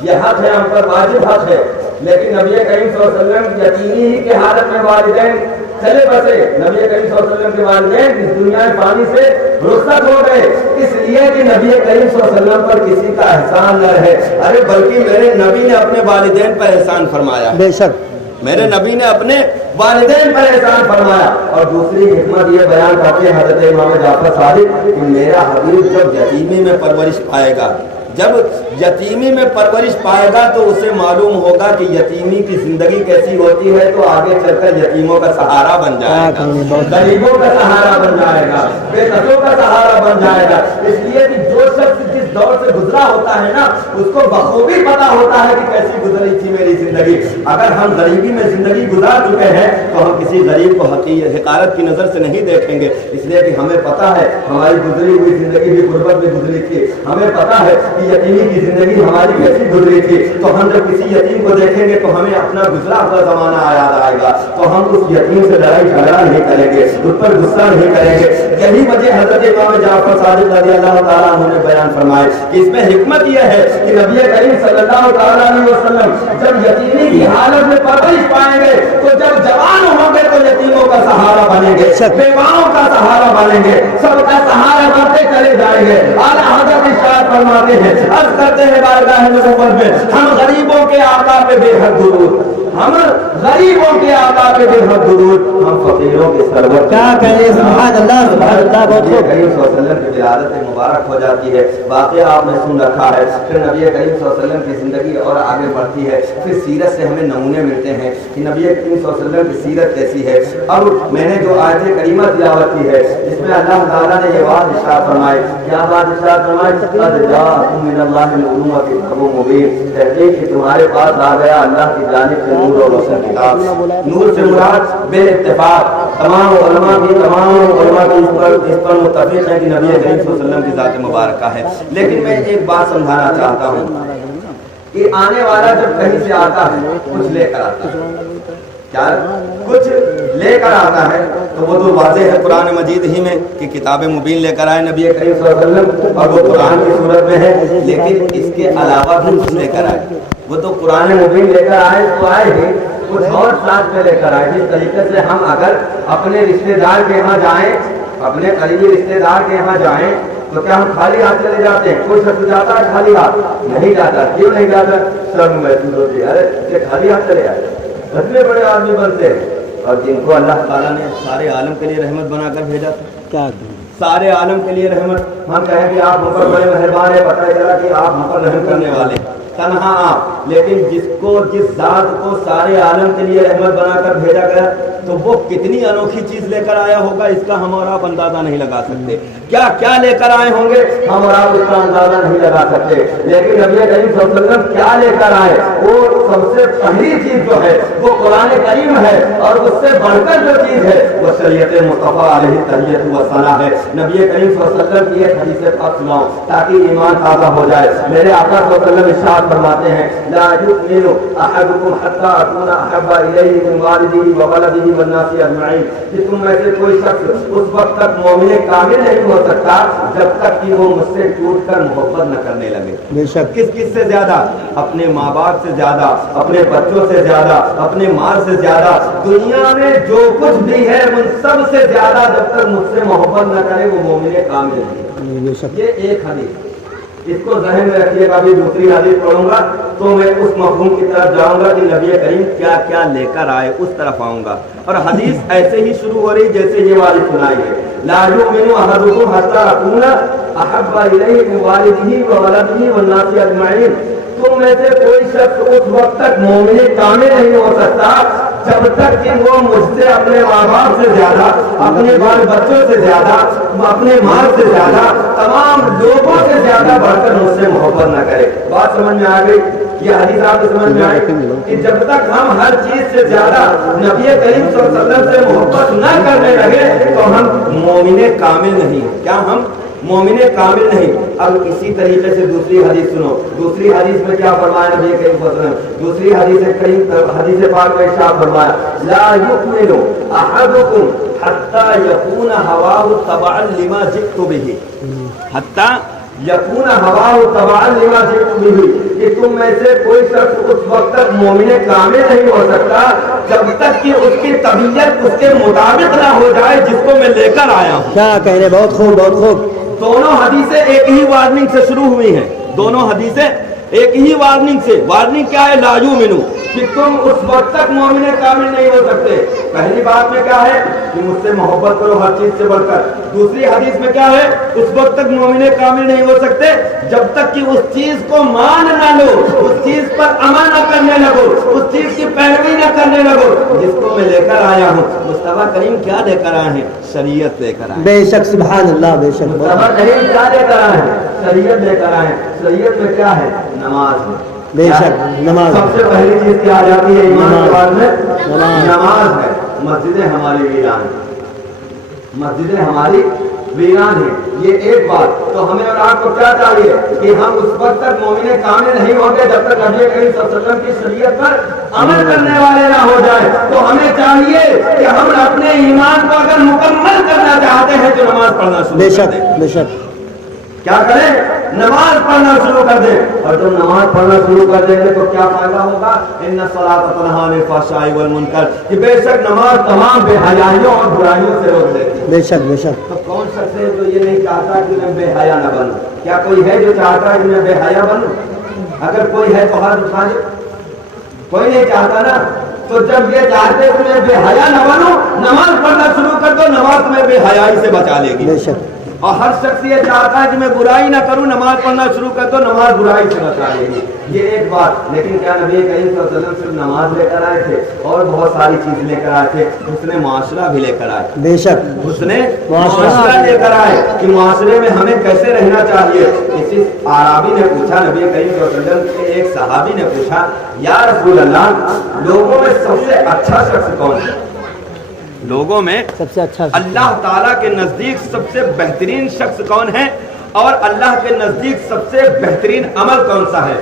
یہ حق ہے ہم پر واجب حق ہے. لیکن نبی کریم صلی اللہ علیہ وسلم یتیمی ہی کی حالت میں والدین چلے بسے. نبی کریم صلی اللہ علیہ وسلم کے والدین اس دنیا فانی سے رخصت ہو گئے اس لیے کہ نبی کریم صلی اللہ علیہ وسلم پر کسی کا احسان نہ رہے. ارے بلکہ میرے نبی نے اپنے والدین پر احسان فرمایا. بے شک میرے نبی نے اپنے والدین پر احسان فرمایا. اور دوسری حکمت یہ بیان کرتے ہیں حضرت امام جعفر صادق کہ میرا حبیب جب یتیمی میں پرورش پائے گا, جب یتیمی میں پرورش پائے گا تو اسے معلوم ہوگا کہ یتیمی کی زندگی کیسی ہوتی ہے تو آگے چل کر یتیموں کا سہارا بن جائے گا, غریبوں کا سہارا بن جائے گا, بے کسوں کا سہارا بن جائے گا. اس لیے کہ جو شخص جس दौर से गुजरा होता है ना, उसको बखूबी पता होता है कि कैसी गुजरी थी मेरी जिंदगी। अगर हम गरीबी में जिंदगी गुजार चुके हैं तो हम किसी गरीब को हकीरत की नजर से नहीं देखेंगे, इसलिए कि हमें पता है हमारी गुजरी हुई जिंदगी भी गुर्बत में गुजरी थी। हमें पता है कि यतीमी की जिंदगी हमारी कैसी गुजरी थी, तो हम जब किसी यतीम को देखेंगे तो हमें अपना गुजरा हुआ जमाना याद आएगा, तो हम उस यतीम से लड़ाई झगड़ा नहीं करेंगे, उस पर गुस्सा नहीं करेंगे। यही वजह हजरत इमाम जाफर सादिक रज़ियल्लाहु ताला अन्हु ने बयान फरमाए कि इसमें हिकमत यह है कि नबी करीम सल्लल्लाहु ताला अलैहि वसल्लम जब यतीमी की हालत में परवरिश पाएंगे तो जब जवान होंगे तो यतीमों का सहारा बनेंगे, बेवाओं का सहारा बनेंगे, सबका सहारा बनते चले जाएंगे। आला हज़रत इरशाद फरमाते हैं, अर्ज़ करते हैं बारगाह नबुव्वत में, हम गरीबों के आका पे बेहद दुरूद, हम गरीबों के आका पे बेहद दुरूद, हम फकीरों के सरवर। क्या कहें, सुभान अल्लाह सुभान अल्लाह। बहुत खूब। करीम सल्लल्लाहु अलैहि वसल्लम की विलादत मुबारक हो जाती है, वाक़या आपने सुन रखा है। फिर नबी करीम सल्लल्लाहु अलैहि वसल्लम की ज़िंदगी और आगे बढ़ती है, फिर सीरत से हमें नमूने मिलते हैं कि नबी करीम सल्लल्लाहु अलैहि वसल्लम की सीरत कैसी है। अब मैंने जो आयत करीमा तिलावत की है इसमें अल्लाह ताला ने ये बात इरशाद फरमाई, क्या बात इरशाद फरमाई, क़द जाअकुम मिनल्लाहि नूरुन व किताबुम मुबीन, तहक़ीक़ कि तुम्हारे पास आ गया अल्लाह की जानिब से नूर और रोशन किताब। नूर से मुराद बेइत्तेफ़ाक़ तमाम उलमा की इस पर मुत्तफ़िक़ है कि नबी करीम सल्लल्लाहु अलैहि वसल्लम की ज़ात मुबारका है। लेकिन मैं एक बात समझाना चाहता हूँ कि आने वाला जब कहीं से आता है कुछ लेकर आता है, क्या कुछ लेकर आता है, तो वो तो वाज़ेह है कुरान मजीद ही में कि किताब मुबीन लेकर आए नबी करीम सल्लल्लाहु अलैहि वसल्लम, और वो कुरान की सूरत में है। लेकिन इसके अलावा भी कुछ लेकर आए, वो तो कुरान मुबीन लेकर आए तो आए ही, कुछ और साथ में लेकर आए। जिस तरीके से हम अगर अपने रिश्तेदार के यहाँ जाएं, अपने करीबी रिश्तेदार के यहाँ जाएं, तो क्या हम खाली हाथ चले जाते हैं? कोई शख्स जाता है खाली हाथ? नहीं जाता। क्यों नहीं जाता? शर्म महसूस होती है, अरे खाली हाथ चले आए। इतने बड़े आदमी बनते हैं और जिनको अल्लाह ताला ने सारे आलम के लिए रहमत बनाकर भेजा था, क्या सारे आलम के लिए रहमत। हम कहें कि आप हम पर बड़े मेहरबान है, पता चला कि आप हम पर रहम करने वाले तन्हा आप, लेकिन जिसको जिस जात को सारे आलम के लिए रहमत बनाकर भेजा गया तो वो कितनी अनोखी चीज लेकर आया होगा, इसका हम और आप अंदाजा नहीं लगा सकते। क्या क्या लेकर आए होंगे हम और आप उसका अंदाजा नहीं लगा सकते। लेकिन नबी करीम सल्लल्लाहु अलैहि वसल्लम क्या लेकर आए, वो सबसे पहली चीज जो है वो कुरान करीम है, और उससे बढ़कर जो चीज है वो शरीयत मुस्तफा अलैहि तहय्यत व सना है। नबी करीम सल्लल्लाहु अलैहि वसल्लम की एक हदीस पाक सुनाओ ताकि ईमान ताज़ा हो जाए। मेरे आका सल्लल्लाहु अलैहि वसल्लम इरशाद फरमाते हैं, ला युमिनु अहदुकुम हत्ता अकूना अहब्बा इलैहि मिन वालिदिही व वलदिही वन नासी अजमईन, कि तुम में से कोई शख्स उस वक्त तक मोमिन कामिल नहीं हो सकता जब तक कि वो मुझसे टूटकर मोहब्बत न करने लगे। बेशक। किस से ज्यादा? अपने माँ बाप से ज्यादा, अपने बच्चों से ज्यादा, अपने माल से ज्यादा, दुनिया में जो कुछ भी है उन सब से ज्यादा जब तक मुझसे मोहब्बत न करे वो मोमिन कामिल नहीं। ये एक हदीस, इसको ज़हन में रखिएगा। अभी दूसरी हदीस पढ़ूंगा तो मैं उस मफ़हूम की तरफ जाऊंगा कि नबी करीम क्या क्या लेकर आए, उस तरफ आऊंगा। और हदीस ऐसे ही शुरू हो रही जैसे ये वाली सुनाई है, ला युमिनु अहदुकुम हत्ता अकूना अहब्बा इलैहि मिन वालिदिही व वलदिही वन नासी अजमईन, तुम में से कोई शख्स उस वक्त तक मोमिन कामिल नहीं हो सकता जब तक कि वो मुझसे अपने माँ बाप से ज्यादा, अपने बाल बच्चों से ज्यादा, अपने माल से ज्यादा, तमाम लोगों से ज्यादा बढ़कर मुझसे मोहब्बत न करे। बात समझ में आ गई? ये हदीस आपको समझ में आई कि जब तक हम हर चीज से ज्यादा नबी करीम सल्लल्लाहु अलैहि वसल्लम से मोहब्बत न करने लगे तो हम मोमिन कामिल नहीं है। क्या हम मोमिन कामिल नहीं? अब इसी तरीके से दूसरी हदीस सुनो। दूसरी हदीस में क्या फरमाया नबी करीम सल्लल्लाहु अलैहि वसल्लम? दूसरी हदीस पाक में इरशाद फरमाया, ला युमिनु अहदुकुम हत्ता यकूना हवाहु तबअन लिमा जितु बिही, हत्ता यकूना हवाहु तबअन लिमा जितु बिही, कि तुम में से कोई शख्स उस वक्त तक मोमिन कामिल नहीं हो सकता जब तक कि उसकी तबीयत उसके मुताबिक ना हो जाए जिसको मैं लेकर आया हूँ। क्या कह रहे, बहुत खूब बहुत खूब। दोनों हदीसें एक ही वार्निंग से शुरू हुई हैं, दोनों हदीसें एक ही वार्निंग से। वार्निंग क्या है? ला युमिनु, کہ تم اس وقت تک مومن کامل نہیں ہو سکتے. پہلی بات میں کیا ہے کہ مجھ سے محبت کرو ہر چیز سے بڑھ کر. دوسری حدیث میں کیا ہے, اس وقت تک مومن کامل نہیں ہو سکتے جب تک کہ اس چیز کو مان نہ لو, اس چیز پر عمل نہ کرنے لگو, اس چیز کی پیروی نہ کرنے لگو جس کو میں لے کر آیا ہوں. مصطفیٰ کریم کیا لے کر آئے ہیں؟ شریعت لے کر آئے. بے شک سبحان اللہ, بے شک. مصطفیٰ کریم کیا لے کر آئے ہیں؟ شریعت لے کر آئے ہیں. شریعت میں کیا ہے؟ نماز ہے. بے شک نماز. سب سے پہلی چیز کیا آ جاتی ہے ایمان کے بعد میں؟ نماز ہے. مسجدیں ہماری ویران ہیں, مسجدیں ہماری ویران ہیں. یہ ایک بات. تو ہمیں اور آپ کو کیا چاہیے کہ ہم اس وقت تک مومن کامل نہیں ہوں گے جب تک نبی کریم صلی اللہ علیہ وسلم کی شریعت پر عمل کرنے والے نہ ہو جائیں. تو ہمیں چاہیے کہ ہم اپنے ایمان کو اگر مکمل کرنا چاہتے ہیں تو نماز پڑھنا شروع کر دیں. بے شک. کیا کریں؟ نماز پڑھنا شروع کر دیں. اور جب نماز پڑھنا شروع کر دیں گے تو کیا فائدہ ہوگا؟ ان الصلاۃ تنہی عن الفحشاء والمنکر, کہ بے شک نماز تمام بے حیائیوں اور برائیوں سے روک دیتی ہے. بے شک, بے شک. تو کون شخص ہے جو یہ نہیں چاہتا کہ میں بے حیا نہ بنوں؟ کیا کوئی ہے جو چاہتا ہے کہ میں بے حیا بنوں؟ اگر کوئی ہے تو ہاتھ اٹھا دے. کوئی نہیں چاہتا نا. تو جب یہ چاہتے کہ میں بے حیا نہ بنوں, نماز پڑھنا شروع کر دو, نماز تمہیں بے حیائی سے بچا لے گی. بے شک. اور ہر شخص یہ چاہتا ہے کہ میں برائی نہ کروں, نماز پڑھنا شروع کر دو, نماز برائی سے بچا لے گی. یہ ایک بات. لیکن کیا نبی کریم صلی اللہ علیہ وسلم صرف نماز لے کر آئے تھے اور بہت ساری چیز لے کر آئے تھے؟ اس نے معاشرہ بھی لے کر آئے. بے شک. اس نے معاشرہ لے کر آئے کہ معاشرے میں ہمیں کیسے رہنا چاہیے. کسی اعرابی نے پوچھا نبی کریم صلی اللہ علیہ وسلم کے, ایک صحابی نے پوچھا, یا رسول اللہ, لوگوں میں سب سے اچھا شخص کون ہے؟ لوگوں میں سب سے اچھا اللہ تعالیٰ کے نزدیک سب سے بہترین شخص کون ہے اور اللہ کے نزدیک سب سے بہترین عمل کون سا ہے؟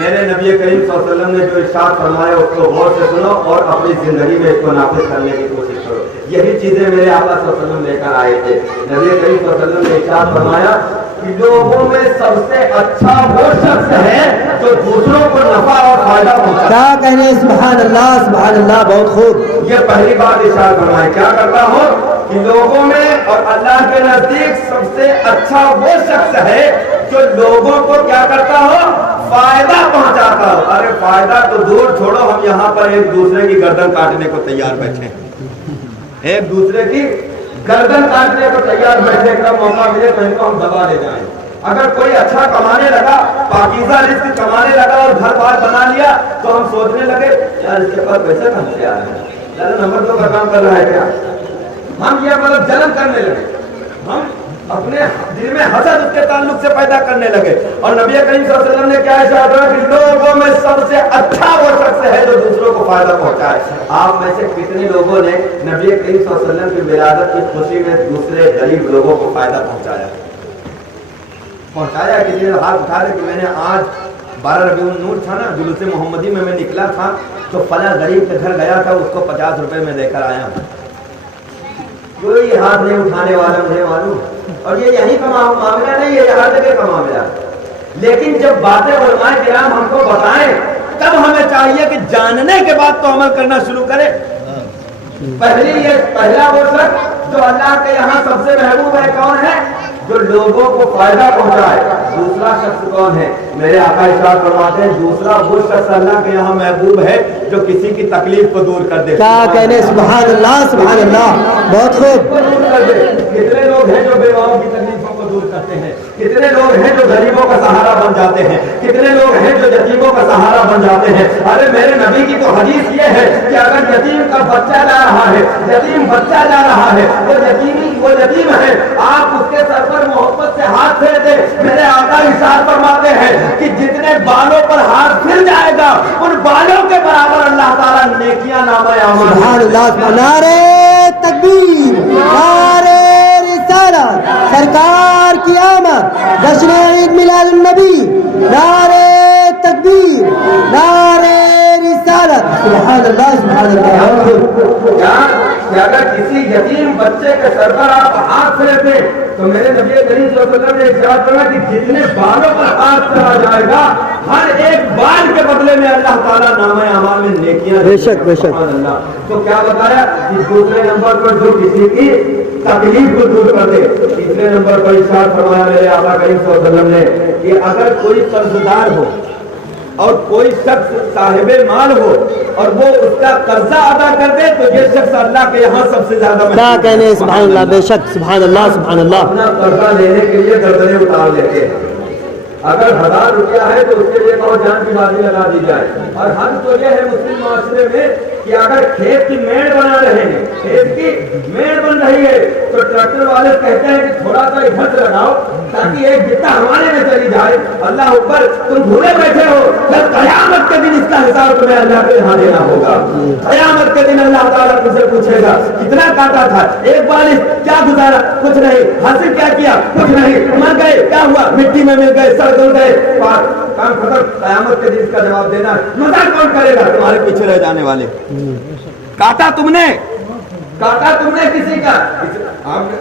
میرے نبی کریم صلی اللہ علیہ وسلم نے جو ارشاد فرمایا اس کو غور سے سنو اور اپنی زندگی میں اس کو نافذ کرنے کی کوشش کرو. یہی چیزیں میرے آقا صلی اللہ علیہ وسلم لے کر آئے تھے. نبی کریم صلی اللہ علیہ وسلم نے ارشاد فرمایا کہ لوگوں میں سب سے اچھا وہ شخص ہے جو دوسروں کو نفع اور فائدہ پہنچاتا ہے. کیا کہنے, سبحان اللہ, سبحان اللہ, بہت خوب. یہ پہلی بات ارشاد فرمائے. کیا کرتا ہوں کہ لوگوں میں اور اللہ کے نزدیک سب سے اچھا وہ شخص ہے جو لوگوں کو کیا کرتا ہو, فائدہ پہنچاتا ہو. ارے فائدہ تو دور چھوڑو, ہم یہاں پر ایک دوسرے کی گردن کاٹنے کو تیار بیٹھے ہیں. ایک دوسرے کی گردن کاٹنے کو تیار بیٹھے, کا موقع ملے تو ان کو ہم دبا لے جائیں. اگر کوئی اچھا کمانے لگا, پاکیزہ رزق کمانے لگا اور گھر بار بنا لیا تو ہم سوچنے لگے یار اس کے پاس پیسے کہاں سے آ رہے ہیں, یار نمبر 2 کا کام کر رہا ہے کیا. ہم یہ مطلب جلن کرنے لگے, ہم اپنے دل میں حسد اس کے تعلق سے پیدا کرنے لگے. اور نبی کریم صلی اللہ علیہ وسلم نے کیا ارشاد فرمایا کہ لوگوں میں سب سے اچھا وہ شخص ہے جو دوسروں کو فائدہ پہنچائے. آپ میں سے کتنے لوگوں نے نبی کریم صلی اللہ علیہ وسلم کی ولادت کی خوشی میں دوسرے غریب لوگوں کو فائدہ پہنچایا؟ کسی نے ہاتھ اٹھا رہے کہ میں نے آج 12 ربیع النور تھا نا, جلوس محمدی میں نکلا تھا تو فلاں غریب کے گھر گیا تھا, اس کو 50 روپے میں دے کر آیا ہوں. کوئی ہاتھ نہیں اٹھانے والا مجھے معلوم. اور یہ یہی کا معاملہ نہیں ہے, یہ ہر جگہ کا معاملہ. لیکن جب باتیں علماء کرام ہم کو بتائیں تب ہمیں چاہیے کہ جاننے کے بعد تو عمل کرنا شروع کرے. پہلا وہ شخص جو اللہ کے یہاں سب سے محبوب ہے کون ہے؟ جو لوگوں کو فائدہ پہنچائے. دوسرا شخص کون ہے؟ میرے آقا ارشاد فرماتے ہیں دوسرا وہ شخص اللہ کے یہاں محبوب ہے جو کسی کی تکلیف کو دور کر دے. کیا کہنے, سبحان اللہ, سبحان اللہ, بہت خوب. کتنے لوگ ہیں جو بیواؤں کی تکلیفوں کو دور کرتے ہیں, کتنے لوگ ہیں جو غریبوں کا سہارا بن جاتے ہیں, کتنے لوگ ہیں جو یتیموں کا سہارا بن جاتے ہیں. ارے میرے نبی کی تو حدیث یہ ہے کہ اگر یتیم کا بچہ جا رہا ہے, یتیم بچہ جا رہا ہے, وہ یتیم ہے, آپ اس کے سر پر محبت سے ہاتھ پھیر دے. میرے آقا ارشاد فرماتے ہیں کہ جتنے بالوں پر ہاتھ پھر جائے گا ان بالوں کے برابر اللہ تعالیٰ نیکیاں نامہ اعمال. سبحان اللہ. نعرے تکبیر, نعرے رسالت, سرکار کی آمد, جشن عید میلاد النبی, نعرے تکبیر, نعرے رسالت. سبحان اللہ, سبحان اللہ. کہ اگر کسی یتیم بچے کے سر پر آپ ہاتھ پھیرتے تو میرے نبی کریم صلی اللہ علیہ وسلم نے ارشاد فرمایا کہ جتنے بالوں پر ہاتھ پھیرا جائے گا ہر ایک بال کے بدلے میں اللہ تعالیٰ نامہ اعمال میں نیکیاں. بے شک, بے شک. تو کیا بتایا کہ دوسرے نمبر پر جو کسی کی تکلیف کو دور کر دے. تیسرے نمبر پر ارشاد فرمایا میرے آقا کریم صلی اللہ علیہ وسلم نے کہ اگر کوئی قرض دار ہو, اور کوئی شخص صاحب مال ہو اور وہ اس کا قرضہ ادا کر دے تو یہ شخص اللہ کے یہاں سب سے زیادہ کیا کہنے سبحان اللہ، بے شک سبحان اللہ سبحان اللہ. اپنا قرضہ لینے کے لیے گردنیں اتار لیتے ہیں. اگر 1000 روپیہ ہے تو اس کے لیے بہت جان کی بازی لگا دی جائے. اور حد تو یہ ہے مسلم معاشرے میں کہ اگر کھیت کی میڑ بنا رہے ہیں، کھیت کی میڑ بن رہی ہے تو ٹریکٹر والے کہتے ہیں کہ تھوڑا سا ادھر سے لگاؤ تاکہ ایک جتنا ہمارے میں چلی جائے. اللہ اوپر تم بھولے بیٹھے ہو، جب قیامت کے دن اس کا حساب تمہیں اللہ کے یہاں دینا ہوگا. قیامت کے دن اللہ تعالیٰ تم سے پوچھے گا کتنا کاٹا تھا، ایک بالش کیا گزارا، کچھ نہیں. حاصل کیا کیا، کچھ نہیں. مر گئے، کیا ہوا، مٹی میں مل گئے، سر دھل گئے، کام ختم. قیامت کے دن اس کا جواب دینا مزاق کون کرے گا؟ تمہارے پیچھے رہ جانے والے. کاٹا تم نے کسی کا.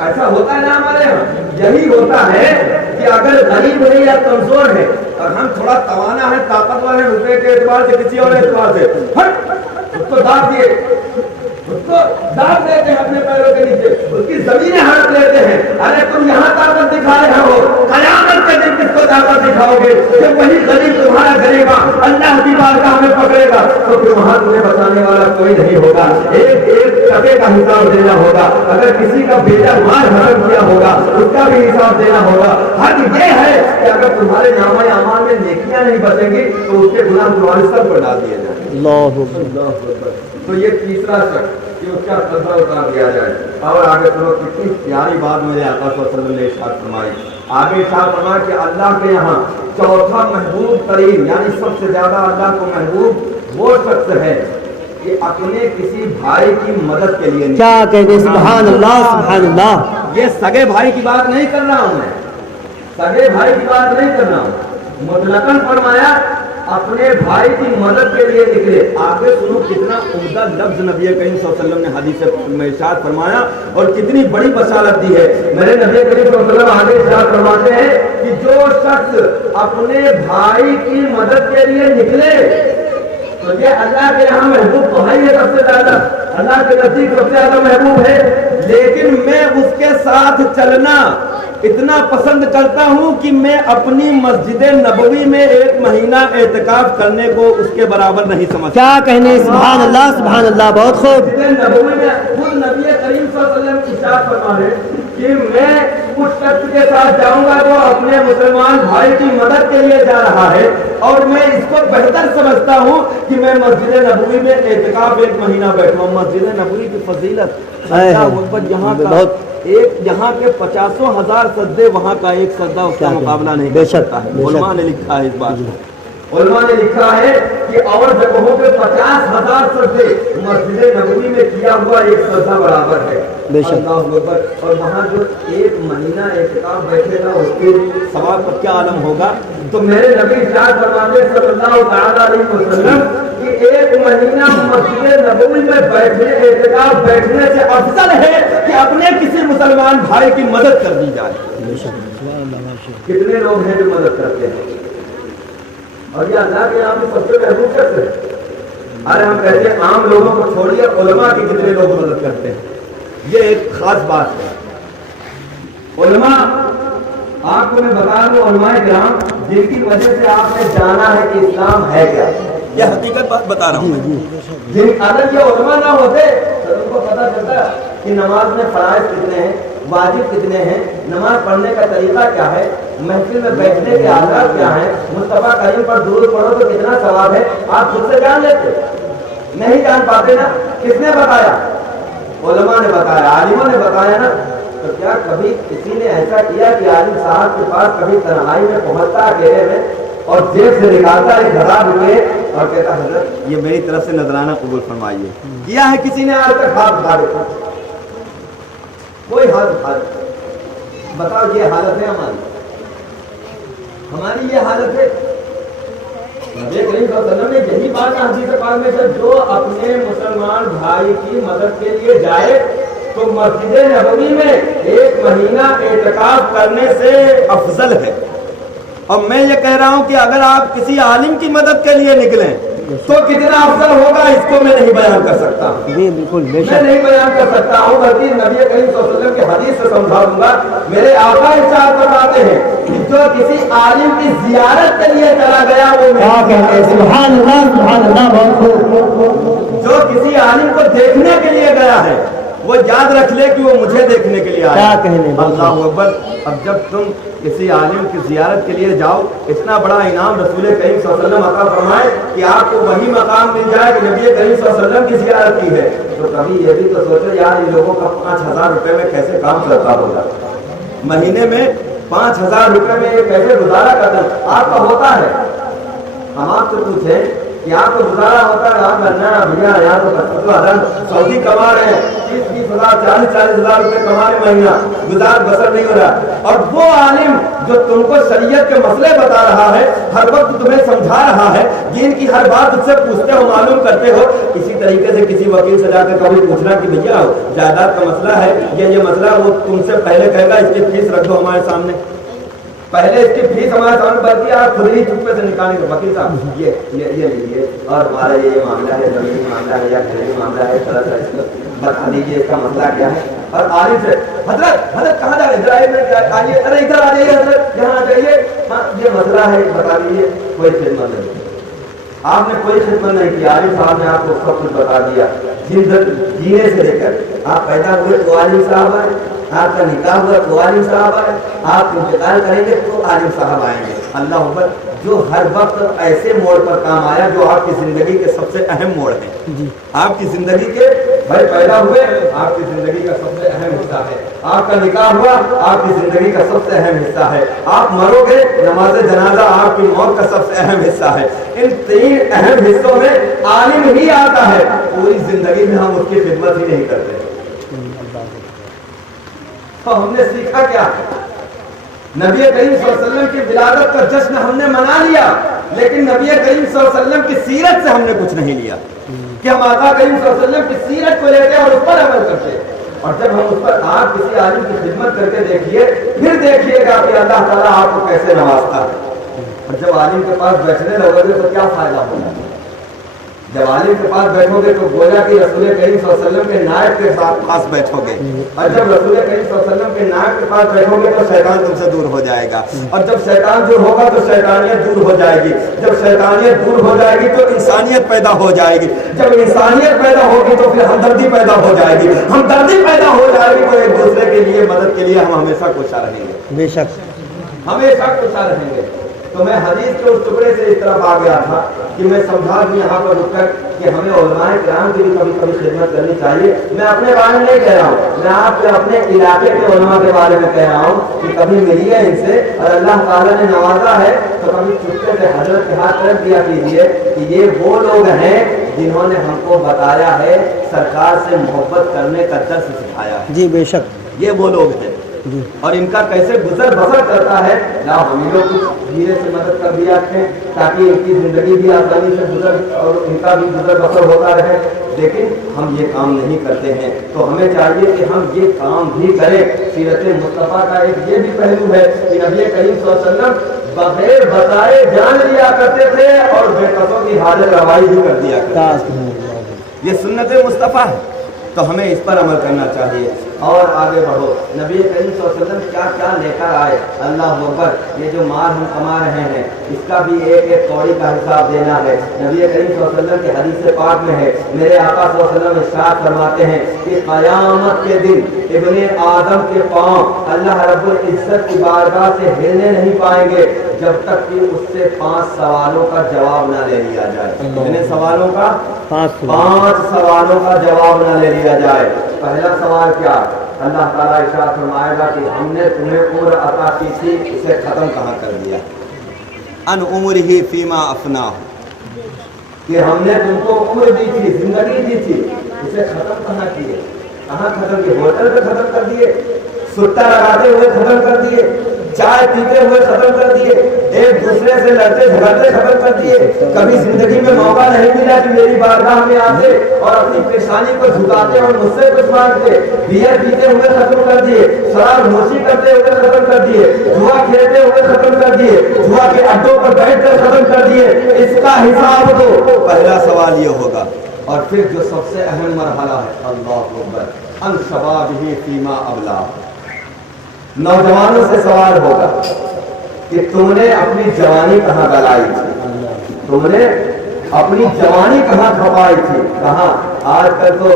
ایسا ہوتا ہے نا ہمارے یہاں، یہی ہوتا ہے کہ اگر غریب ہے یا کمزور ہے اور ہم تھوڑا توانا ہے، طاقتور ہے، روپے کے اعتبار سے کسی اور اعتبار سے اس کو داب دیے، اس کو داب دیتے ہیں اپنے پیروں کے نیچے، اس کی زمینیں ہڑپ لیتے ہیں. ارے تم یہاں طاقت دکھا رہے ہو، قیامت کے دن کس کو طاقت دکھاؤ گے؟ جب وہی غریب تمہارا غریبا اللہ کی بارگاہ میں پکڑے گا تو پھر وہاں تمہیں بچانے والا کوئی نہیں ہوگا. ایک ایک ٹکے کا حساب دینا ہوگا. اگر کسی کا بیٹا مال حرام کیا ہوگا اس کا بھی حساب دینا ہوگا. حق یہ ہے کہ اگر تمہارے نامہ اعمال میں نیکیاں نہیں بچیں گی تو اس کے گناہ تمہارے سر پر ڈال دیے جائیں. اللہ اکبر. تو یہ تیسرا شخص کہ اس کا قرضہ اتار دیا جائے. اور آگے سنو کتنی پیاری بات میرے آقا صلی اللہ علیہ وسلم نے ارشاد فرمائی. آگے ارشاد فرمایا کہ اللہ کے یہاں چوتھا محبوب ترین یعنی سب سے زیادہ اللہ کو محبوب وہ شخص ہے کہ اپنے کسی بھائی کی مدد کے لیے. کیا کہتے سبحان اللہ سبحان اللہ. یہ سگے بھائی کی بات نہیں کر رہا ہوں میں، سگے بھائی کی بات نہیں کر رہا ہوں. مطلقاً فرمایا اپنے بھائی کی مدد کے لیے نکلے. آگے سنو کتنا عمدہ لفظ نبی کریم صلی اللہ علیہ وسلم نے حدیث میں ارشاد فرمایا اور کتنی بڑی بشارت دی ہے. میرے نبی کریم صلی اللہ علیہ وسلم آگے ارشاد فرماتے ہیں کہ جو شخص اپنے بھائی کی مدد کے لیے نکلے تو یہ اللہ کے یہاں محبوب تو ہے، یہ سب سے زیادہ اللہ کے نزدیک سب سے زیادہ محبوب ہے. لیکن میں اس کے ساتھ چلنا اتنا پسند کرتا ہوں کہ میں اپنی مسجد نبوی میں 1 مہینہ اعتکاف کرنے کو اس کے برابر نہیں سمجھتا. کیا کہنے سبحان اللہ سبحان اللہ. بہت خوب. مسجد نبوی میں خود نبی کریم صلی اللہ علیہ وسلم ارشاد فرما رہے کہ میں اس شخص کے ساتھ جاؤں گا جو اپنے مسلمان بھائی کی مدد کے لیے جا رہا ہے اور میں اس کو بہتر سمجھتا ہوں کہ میں مسجد نبوی میں اعتکاف 1 مہینہ بیٹھوں. مسجد نبوی کی فضیلت یہاں کا یہاں کے 50,000 سجدے، وہاں کا ایک سجدہ اس کا مقابلہ نہیں کر سکتا ہے. علماء نے لکھا ہے اس بات کو. علماء نے لکھا ہے کہ اور جگہوں پہ 50,000 سجدے مسجد نبوی میں کیا ہوا ایک سجدہ برابر ہے. اللہ اکبر. اور وہاں جو 1 مہینہ اعتکاف بیٹھے گا اس کے ثواب پر کیا عالم ہوگا. تو میرے نبی ارشاد فرماتے صلی اللہ تعالی علیہ وسلم کہ 1 مہینہ مسجد نبوی میں بیٹھنے اعتکاف بیٹھنے سے افضل ہے کہ اپنے کسی مسلمان بھائی کی مدد کر دی جائے. کتنے لوگ ہیں جو مدد کرتے ہیں اور یہ اللہ کے نام میں سب سے محبوب شخص ہے. ارے ہم کہتے ہیں عام لوگوں کو چھوڑیے، علماء کی کتنے لوگ مدد کرتے ہیں. یہ ایک خاص بات ہے. علماء آپ کو میں بتا دوں، علماء کرام جن کی وجہ سے آپ نے جانا ہے کہ اسلام ہے کیا، یہ حقیقت بات بتا رہا ہوں. جن اگر یہ علماء نہ ہوتے تو ان کو پتہ چلتا کہ نماز میں فرائض کتنے ہیں، واجب کتنے ہیں، نماز پڑھنے کا طریقہ کیا ہے، محفل میں بیٹھنے کے آداب کیا ہیں، مصطفیٰ کریم پر درود پڑھو تو کتنا ثواب ہے. آپ خود سے جان لیتے، نہیں جان پاتے نا. کس نے بتایا؟ علماء نے بتایا، عالموں نے بتایا نا. تو کیا کبھی کسی نے ایسا کیا کہ عالم صاحب کے پاس کبھی تنہائی میں پہنچتا اکیلے میں اور جیب سے نکالتا 1,000 روپے اور کہتا حضرت یہ میری طرف سے نذرانہ قبول فرمائیے؟ کیا ہے کسی نے آج تک؟ ہاتھ اٹھا دیتا کوئی ہاتھ اٹھا دیتا. بتاؤ یہ حالت ہے ہماری یہ حالت ہے. نبی کریم صلی اللہ علیہ وسلم نے یہی بات حدیث پاک میں کہ جو اپنے مسلمان بھائی کی مدد کے لیے جائے تو مسجد نبوی میں 1 مہینہ اعتکاف کرنے سے افضل ہے. اور میں یہ کہہ رہا ہوں کہ اگر آپ کسی عالم کی مدد کے لیے نکلیں تو کتنا افضل ہوگا اس کو میں نہیں بیان کر سکتا. بالکل میں نہیں بیان کر سکتا ہوں، بلکہ نبی کریم صلی اللہ علیہ وسلم کی حدیث को समझा दूंगा। मेरे आका इरशाद फरमाते हैं कि जो किसी आलिम की जियारत के लिए चला गया वो क्या कहते हैं, सुभान अल्लाह, बहुत खूब। जो किसी आलिम को देखने के लिए गया है वो याद रख ले कि वो मुझे देखने के लिए आया। क्या कहने, अल्लाहु अकबर। अब जब तुम किसी आलिम की जियारत के लिए जाओ, इतना बड़ा इनाम रसूल करीम सल्लल्लाहु अलैहि वसल्लम अता फरमाए कि आपको वही मकाम मिल जाए कि नबी करीम सल्लल्लाहु अलैहि वसल्लम की जियारत की है, तो कभी ये भी तो सोचो यार इन लोगों का 5,000 रुपए में कैसे काम चलता होगा। महीने में 5,000 रुपए में ये कैसे गुजारा करते हैं? आपका होता है? हम आपसे पूछे कि आपको गुजारा होता है? आप करना भैया यहाँ तो सऊदी कमा रहे हैं 30-30,000 40-40,000 रुपए कमा रहे महीना, गुजार बसर नहीं हो रहा। और वो आलिम जो तुमको शरीयत के मसले बता रहा है, हर वक्त तुम्हें समझा रहा है, जिनकी हर बात तुझसे पूछते हो, मालूम करते हो, इसी तरीके से किसी वकील से जाकर कभी पूछना कि भैया जायदाद का मसला है, ये मसला, वो तुमसे पहले कहेगा इसकी फीस रख दो हमारे सामने, पहले इसकी फीस हमारे सामने, बल्कि आप खुद ही चुप्पे से निकालेंगे वकील साहब ये लीजिए और हमारा ये मामला है, जमीनी मामला है या घरेलू मामला है, थोड़ा सा इसको बता दीजिए इसका मसला क्या है। और आलिम से हजरत कहाँ जा रहे हैं, आइए, अरे इधर आ जाइए हजरत, यहाँ आ जाइए, हाँ ये मसला है बता दीजिए। कोई खिदमत नहीं, आपने कोई खिदमत नहीं की। आलिम साहब ने आपको सब कुछ बता दिया, जीने से लेकर आप पैदा हुए तो आलिम साहब आए, आपका निकाह हुआ तो आलिम साहब आए, आप इंतकाल करेंगे तो आलिम साहब आएंगे। अल्लाह अकबर। जो हर वक्त ऐसे मोड़ पर काम आया जो आपकी जिंदगी के सबसे अहम मोड़ है, आपकी जिंदगी के, भाई पैदा हुए आपकी जिंदगी का सबसे अहम हिस्सा है, आपका निकाह हुआ आपकी जिंदगी का सबसे अहम हिस्सा है, आप मरोगे नमाज जनाजा आपकी मौत का सबसे अहम हिस्सा है। इन 3 अहम हिस्सों में आलिम ही आता है, पूरी जिंदगी में हम उसकी खिदमत ही नहीं करते। तो हमने सीखा क्या? नबी करीम सल्लल्लाहु अलैहि वसल्लम की विलादत का जश्न हमने मना लिया, लेकिन नबी करीम सल्लल्लाहु अलैहि वसल्लम की सीरत से हमने कुछ नहीं लिया कि हम आका करीम सल्लल्लाहु अलैहि वसल्लम की सीरत को लेते और उस पर अमल करते। और जब हम उस पर, आप किसी आलिम की खिदमत करके देखिए, फिर देखिएगा कि अल्लाह ताला आपको कैसे नवाजता है। और जब आलिम के पास बैठने लगोगे तो क्या फायदा होगा? जब आलिम के पास बैठोगे तो गोया कि रसूल करीम सल्लल्लाहु अलैहि वसल्लम के नायब के पास बैठोगे, और जब रसूल करीम सल्लल्लाहु अलैहि वसल्लम के नायब के पास बैठोगे तो शैतान तुमसे दूर हो जाएगा, और जब शैतान दूर होगा तो शैतानियत दूर हो जाएगी, जब शैतानियत दूर हो जाएगी तो इंसानियत पैदा हो जाएगी, जब इंसानियत पैदा होगी तो फिर हमदर्दी पैदा हो जाएगी, हमदर्दी पैदा हो जाएगी तो एक दूसरे के लिए मदद के लिए हम हमेशा कोशा रहेंगे, बेशक हमेशा कोशा रहेंगे। तो मैं हदीस के उस टुकड़े से इस तरफ आ गया था कि मैं समझा दूं यहाँ पर रुककर कि हमें उलमाए किराम की भी कभी कभी खिदमत करनी चाहिए। मैं अपने बारे में नहीं कह रहा हूँ, मैं आपके अपने इलाके के उलमा के बारे में कह रहा हूँ कि कभी मिलिए इनसे, और अल्लाह ताला ने नवाजा है तो कभी चुपके से हजरत के हाथ रख दिया कीजिए कि ये वो लोग हैं जिन्होंने हमको बताया है, सरकार से मोहब्बत करने का दर्स सिखाया है। जी बेशक, ये वो लोग हैं और इनका कैसे गुजर बसर करता है, लाओ हम लोग कुछ धीरे से मदद कर दिया हैं ताकि इनकी जिंदगी भी आसानी से गुजर और इनका भी गुजर बसर होता रहे। लेकिन हम ये काम नहीं करते हैं, तो हमें चाहिए कि हम ये काम भी करें। सीरत मुस्तफ़ा का एक ये भी पहलू है कि नबी करीम सल्लल्लाहु अलैहि वसल्लम बगैर बताए जान लिया करते थे और बेकसों की हाजिर रवाई भी कर दिया करते थे। ये सुन्नत मुस्तफ़ा है, तो हमें इस पर अमल करना चाहिए और आगे बढ़ो। नबी करीम सल्लल्लाहु अलैहि वसल्लम क्या क्या लेकर आए, अल्लाह अकबर। ये जो माल हम कमा रहे हैं इसका भी एक एक कौड़ी का हिसाब देना है। नबी करीम सल्लल्लाहु अलैहि वसल्लम के हदीस पाक में है, मेरे आका सल्लल्लाहु अलैहि वसल्लम इरशाद फरमाते हैं कि क़यामत के दिन इब्ने आदम के पांव अल्लाह रब्बुल इज्जत की बारगाह से हिलने नहीं पाएंगे जब तक कि उससे 5 सवालों का जवाब ना ले लिया जाए। कितने सवालों का? 5 सवालों का जवाब ना ले लिया जाए। पहला सवाल क्या? अल्लाह ताला इरशाद फरमाएगा कि हमने तुम्हें उम्र अता की थी, इसे खत्म कहाँ कर दिया? अन उम्रिही फीमा अफना, कि हमने तुमको उम्र दी थी, जिंदगी दी थी, इसे खत्म कहाँ किए? कहाँ खत्म किए? होटल पे खत्म कर दिए, सुट्टा लगाते हुए खत्म कर दिए, चाय पीते हुए खत्म कर दिए, एक दूसरे से लड़ते झगड़ते खत्म कर दिए। कभी जिंदगी में मौका नहीं मिला कि मेरी बारगाह में आते और अपनी परेशानी को झुकाते और मुझसे कुछ मांगते। बियर पीते हुए खत्म कर दिए, शराब नोशी करते हुए खत्म कर दिए, जुआ खेलते हुए खत्म कर दिए, जुआ के अड्डों पर बैठकर खत्म कर दिए। इसका हिसाब दो। पहला सवाल ये होगा। और फिर जो सबसे अहम मरहला है, अल्लाह अकबर, अन शबाबिही फीमा अबला, नौजवानों से सवाल होगा कि तुमने अपनी जवानी कहाँ गलाई थी, तुमने अपनी जवानी कहाँ खपाई थी, कहाँ। आजकल तो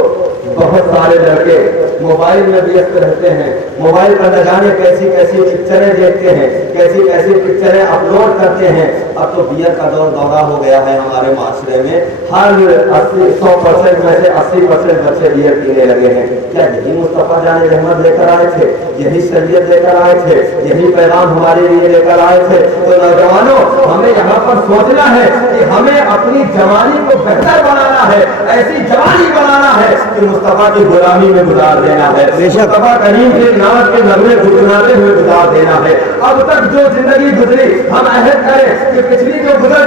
बहुत सारे लड़के मोबाइल में व्यस्त रहते हैं, मोबाइल पर न जाने कैसी कैसी पिक्चरें देखते हैं, कैसी कैसी पिक्चरें अपलोड करते हैं। अब तो बियर का दौरा हो गया है हमारे माशरे में, हर 100% में से 80% बच्चे बियर पीने लगे हैं। क्या यही मुस्तफा जाने रहमत लेकर आए थे, यही शरीयत लेकर आए थे, यही पैगाम हमारे लिए लेकर आए थे? तो नौजवानों, हमें यहाँ पर सोचना है कि हमें अपनी जवानी को बेहतर बनाना है, ऐसी जवानी बनाना है कि मुस्तफा की गुलामी में गुजार देना है, मुस्तफा करीम के नाम के नगमे गुनगुनाते हुए गुजार देना है। अब तक जो जिंदगी गुजरी हम अहद करें कि पिछली जो गुजर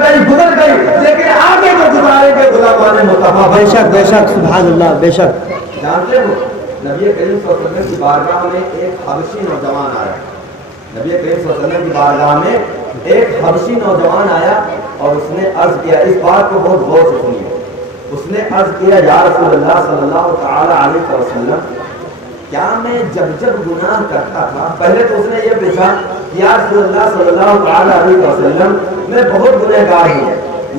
गई, लेकिन आगे जो गुजारेंगे गुलामाने मुस्तफा। बेशक बेशक, सुभान अल्लाह, बेशक। जानते हो नबी करीम सल्लल्लाहु अलैहि वसल्लम की बारगाह में एक हबशी नौजवान आया, नबी करीम सल्लल्लाहु अलैहि वसल्लम की बारगाह में एक हबशी नौजवान आया और उसने अर्ज किया, इस बात को बहुत गौर से सुनिए, उसने अर्ज किया, या रसूलल्लाह सल्लल्लाहु तआला अलैहि वसल्लम, क्या मैं जब जब गुनाह करता था, पहले तो उसने ये पूछा, या रसूलल्लाह सल्लल्लाहु तआला अलैहि वसल्लम, मैं बहुत गुनहगार हूँ,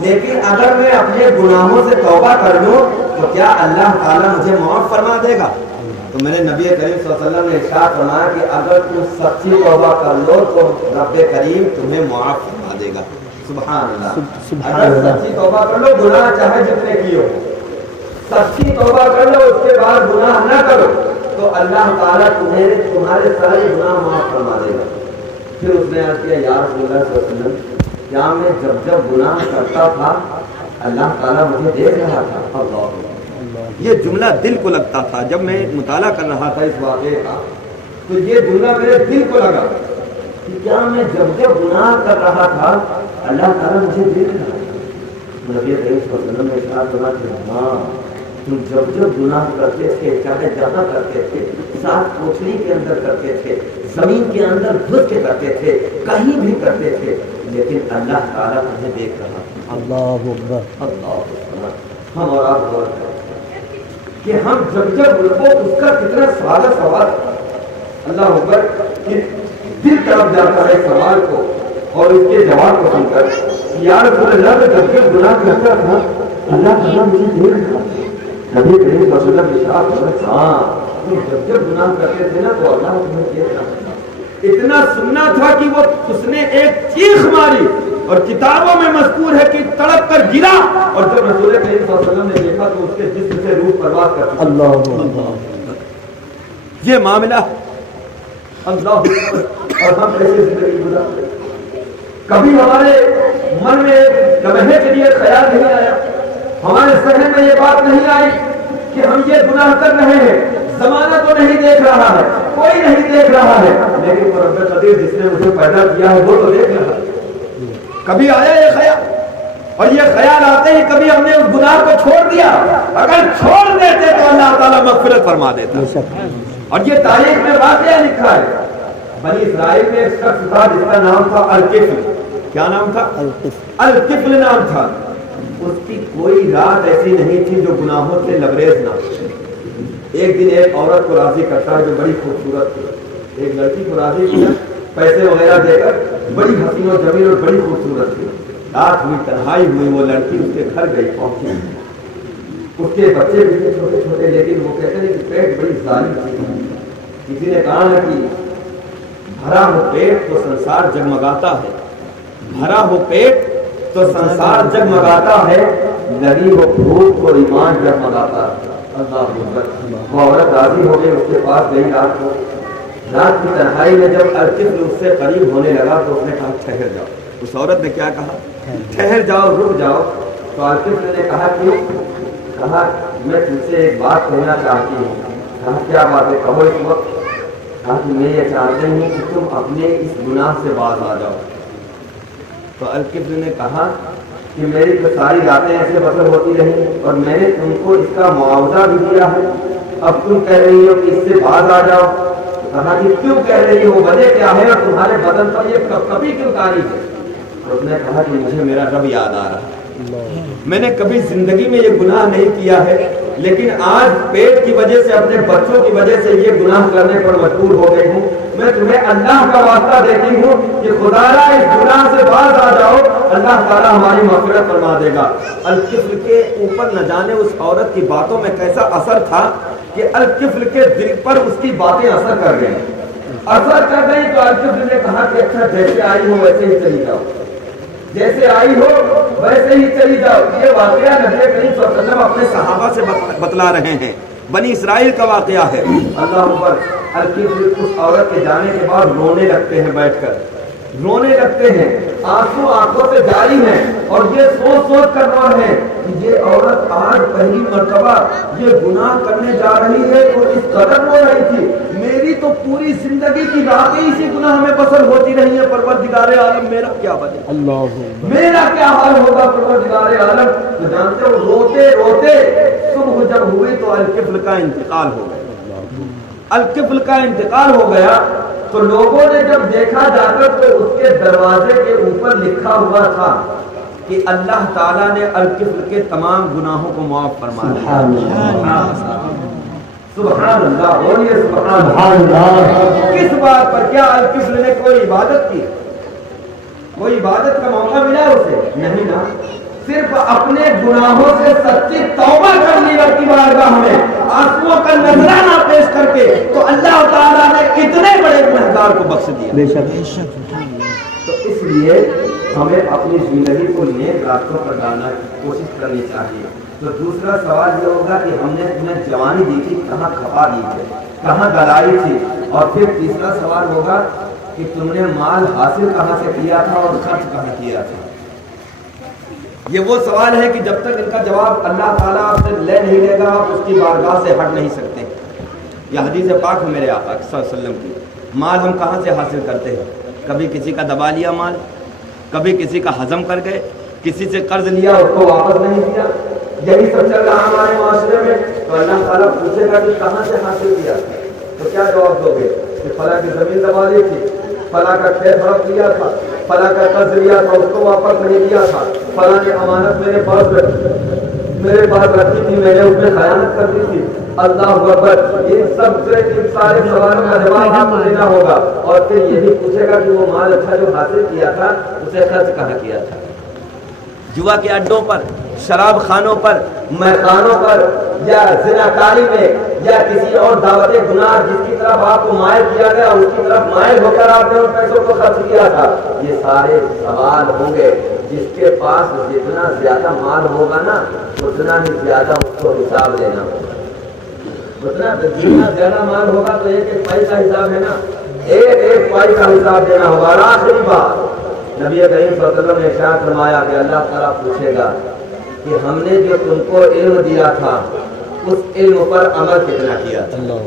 लेकिन अगर मैं अपने गुनाहों से तौबा कर लूं तो क्या अल्लाह ताला मुझे माफ फरमा देगा? तो मैंने नबी करीम सल्लल्लाहु अलैहि वसल्लम ने इरशाद फरमाया कि अगर तुम सच्ची तौबा कर लो तो रब्बे करीम तुम्हें माफ फरमा देगा। सुभान अल्लाह। अगर सच्ची तौबा कर लो, गुनाह चाहे जितने किए हो, सच्ची तौबा कर लो, उसके बाद गुनाह न करो तो अल्लाह ताला तुम्हारे सारे गुनाह माफ फरमा देगा। फिर उसने अर्ज किया, या रसूलल्लाह सल्लल्लाहु अलैहि वसल्लम, क्या मैं जब जब गुनाह करता था अल्लाह ताला मुझे देख रहा था? अल्लाह, ये जुमला दिल को लगता था। जब मैं मुताला कर रहा था इस वाक़े का तो ये जुमला मेरे दिल को लगा कि क्या मैं जब जब गुनाह कर रहा था अल्लाह ताला मुझे देख रहा था। नबी करीम सल्लल्लाहु अलैहि वसल्लम ने इरशाद फरमाया, हाँ, तुम जब जब गुनाह करते थे, चाहे जहाँ करते थे, साथ कोठरी के अंदर करते थे, जमीन के अंदर घुस के करते थे, कहीं भी करते थे, लेकिन अल्लाह ताला मुझे देख रहा था। अल्लाह अकबर, अल्लाह अकबर। हम और आप गौर करें कि हम जब जब वो उसका कितना सादा सवाल, अल्लाह अकबर, कि दिल तरफ जाता है सवाल को और उसके जवाब को सुनकर, यार अल्लाह में जब जब गुनाह करता था अल्लाह ताला मुझे देख रहा था। नबी करीम सल्लल्लाहु अलैहि वसल्लम इरशाद फरमाया, हाँ, तुम जब जब गुनाह करते थे ना तो अल्लाह तुम्हें देख रहा था। इतना सुनना था कि वो उसने एक चीख मारी और किताबों में मज़कूर है कि तड़प कर गिरा, और जब रसूल करीम सल्लल्लाहु अलैहि वसल्लम ने देखा तो उसके जिस्म से रूह परवाज़ कर चुकी। अल्लाह, ये मामला अल्लाह। और हम कैसे जिंदगी गुजारते? कभी हमारे मन में लम्हे के लिए ख्याल नहीं आया, हमारे सहन में ये बात नहीं आई कि हम ये गुनाह कर रहे हैं, जमाना तो नहीं देख रहा है, कोई नहीं देख रहा है, लेकिन वो रब्बे कदीर जिसने मुझे पैदा किया है वो तो देख रहा है। कभी आया ये ख्याल? और ये ख्याल आते ही कभी हमने उस गुनाह को छोड़ दिया? अगर छोड़ देते तो अल्लाह ताला मग़फ़िरत फरमा देता। और ये तारीख में वाक़या लिखा है, बनी इस्राइल में एक शख्स था जिसका नाम था अल-किफ़्ल। क्या नाम था? अल-किफ़्ल नाम था। उसकी कोई रात ऐसी नहीं थी जो गुनाहों से लबरेज ना। एक दिन एक औरत को राजी करता है जो बड़ी खूबसूरत थी, एक लड़की को राजी किया पैसे वगैरह देकर, बड़ी हसीन और जमील और बड़ी खूबसूरत थी। रात हुई, तन्हाई हुई, वो लड़की उसके घर गई, पहुंची, उसके बच्चे भी थे छोटे छोटे, लेकिन वो कहते हैं कि पेट बड़ी जालिम थी। किसी ने कहा है कि भरा हो पेट तो संसार जगमगाता है, भरा हो पेट तो संसार जगमगाता है, लगी हो भूख तो ईमान जगमगाता है। अल्लाह। औरत राजी हो गई, उसके पास गई रात को। रात की तन्हाई में जब अल-किफ़्ल उससे करीब होने लगा तो उसने कहा, ठहर जाओ। उस औरत ने क्या कहा? ठहर जाओ, रुक जाओ। तो अल-किफ़्ल ने कहा, क्यों? कहा, मैं तुमसे एक बात कहना चाहती हूँ। कहा, क्या बात है? कहो इस वक्त। कहा कि मैं ये चाहती हूँ कि तुम अपने इस गुनाह से बाज आ जाओ। तो अल-किफ़्ल ने कहा कि मेरी तो सारी रातें ऐसे बसर होती रही और मैंने तुमको इसका मुआवजा भी दिया है, अब तुम कह रही हो कि इससे बाज आ जाओ। तो कहा कि क्यों कह रही हो, वजह क्या है और तुम्हारे बदन पर ये कभी क्यों तारी है? तो उसने कहा कि मुझे मेरा रब याद आ रहा है, मैंने कभी जिंदगी में ये गुनाह नहीं किया है لیکن آج پیٹ کی وجہ سے اپنے بچوں کی وجہ سے یہ گناہ کرنے پر مجبور ہو گئی ہوں. میں تمہیں اللہ کا واسطہ دیتی ہوں کہ خدا را اس گناہ سے باز آ جاؤ, اللہ تعالیٰ ہماری مغفرت فرما دے گا. الکفل کے اوپر نہ جانے اس عورت کی باتوں میں کیسا اثر تھا کہ الکفل کے دل پر اس کی باتیں اثر کر گئیں. اثر کر گئی تو الکفل نے کہا کہ اچھا جیسے آئی ہو ویسے ہی چلی جاؤ, جیسے آئی ہو ویسے ہی چلی جاؤ. یہ واقعہ نبی کریم صلی اللہ علیہ وسلم اپنے صحابہ سے بتلا رہے ہیں, بنی اسرائیل کا واقعہ ہے. اللہ اکبر. الکفل اس عورت کے جانے کے بعد رونے لگتے ہیں, بیٹھ کر رونے لگتے ہیں, آنسو آنکھوں سے جاری ہیں, اور یہ سوچ سوچ کر رو رہے ہیں کہ یہ عورت آج پہلی مرتبہ یہ گناہ کرنے جا رہی ہے اور اس قدر رو رہی تھی. میری تو پوری زندگی کی راتیں اسی گناہ میں بسر ہوتی رہی ہیں. پروردگار عالم میرا کیا بنے, میرا کیا حال ہوگا پروردگار عالم. تو جانتے ہو روتے روتے صبح جب ہوئی تو الکفل کا انتقال ہو گیا. الکفل کا انتقال ہو گیا تو لوگوں نے جب دیکھا جا کر تو اس کے دروازے کے اوپر لکھا ہوا تھا کہ اللہ تعالیٰ نے الکفل کے تمام گناہوں کو معاف فرما دیا. سبحان اللہ, بولیے سبحان اللہ. کس بات پر؟ کیا الکفل نے کوئی عبادت کی؟ کوئی عبادت کا موقع ملا اسے؟ نہیں نا. صرف اپنے گناہوں سے سچی توبہ کر لی رب کی بارگاہ میں, آنسوؤں کا نذرانہ پیش کر کے, تو اللہ تعالیٰ نے اتنے بڑے گنہگار کو بخش دیا. بے شک. تو اس لیے ہمیں اپنی زندگی کو نیک راستوں پر ڈالنا کی کوشش کرنی چاہیے. تو دوسرا سوال یہ ہوگا کہ ہم نے تمہیں جوانی دی تھی, کہاں کھپا دی تھی, کہاں گلائی تھی. اور پھر تیسرا سوال ہوگا کہ تم نے مال حاصل کہاں سے کیا تھا اور خرچ کہاں کیا تھا. یہ وہ سوال ہے کہ جب تک ان کا جواب اللہ تعالیٰ آپ سے لے نہیں لے گا, آپ اس کی بارگاہ سے ہٹ نہیں سکتے. یہ حدیث پاک ہے میرے آقا صلی اللہ علیہ وسلم کی. مال ہم کہاں سے حاصل کرتے ہیں؟ کبھی کسی کا دبا لیا مال, کبھی کسی کا ہضم کر گئے, کسی سے قرض لیا اس کو واپس نہیں دیا. یہی سب چل رہا ہمارے معاشرے میں. تو اللہ تعالیٰ پوچھے گا کہ کہاں سے حاصل کیا, تو کیا جواب دو گے کہ فلاں کی زمین دبا لی تھی, فلاں کا کھیت ہڑپ لیا تھا, فلاں کا قرض لیا تھا اس کو واپس نہیں دیا تھا, فلاں نے امانت میرے پاس رکھی تھی میں نے اس میں خیانت کر دی تھی. اللہ اکبر. ان سب سے ان سارے سوالوں کا جواب آپ کو دینا ہوگا. اور پھر یہ بھی پوچھے گا کہ وہ مال اچھا جو حاصل کیا تھا اسے خرچ کہاں کیا تھا. جوا کے اڈوں پر, شراب خانوں پر, میخانوں پر, یا زناکاری میں, یا کسی اور دعوت گناہ جس کی طرف آپ کو مائل کیا گیا اس کی طرف مائل ہو کر آپ نے ان پیسوں کو خرچ کیا تھا. یہ سارے سوال ہوں گے. جس کے پاس جتنا زیادہ مال ہوگا نا اتنا ہی زیادہ اس کو حساب دینا ہوگا. جتنا زیادہ مال ہوگا تو ایک ایک پائی کا حساب ہے نا, ایک ایک پائی کا حساب دینا ہوگا. اور آخری بات نبی کریم صلی اللہ علیہ وسلم نے ارشاد فرمایا کہ اللہ تعالیٰ پوچھے گا کہ ہم نے جو تم کو علم دیا تھا اس علم پر عمل کتنا کیا تھا.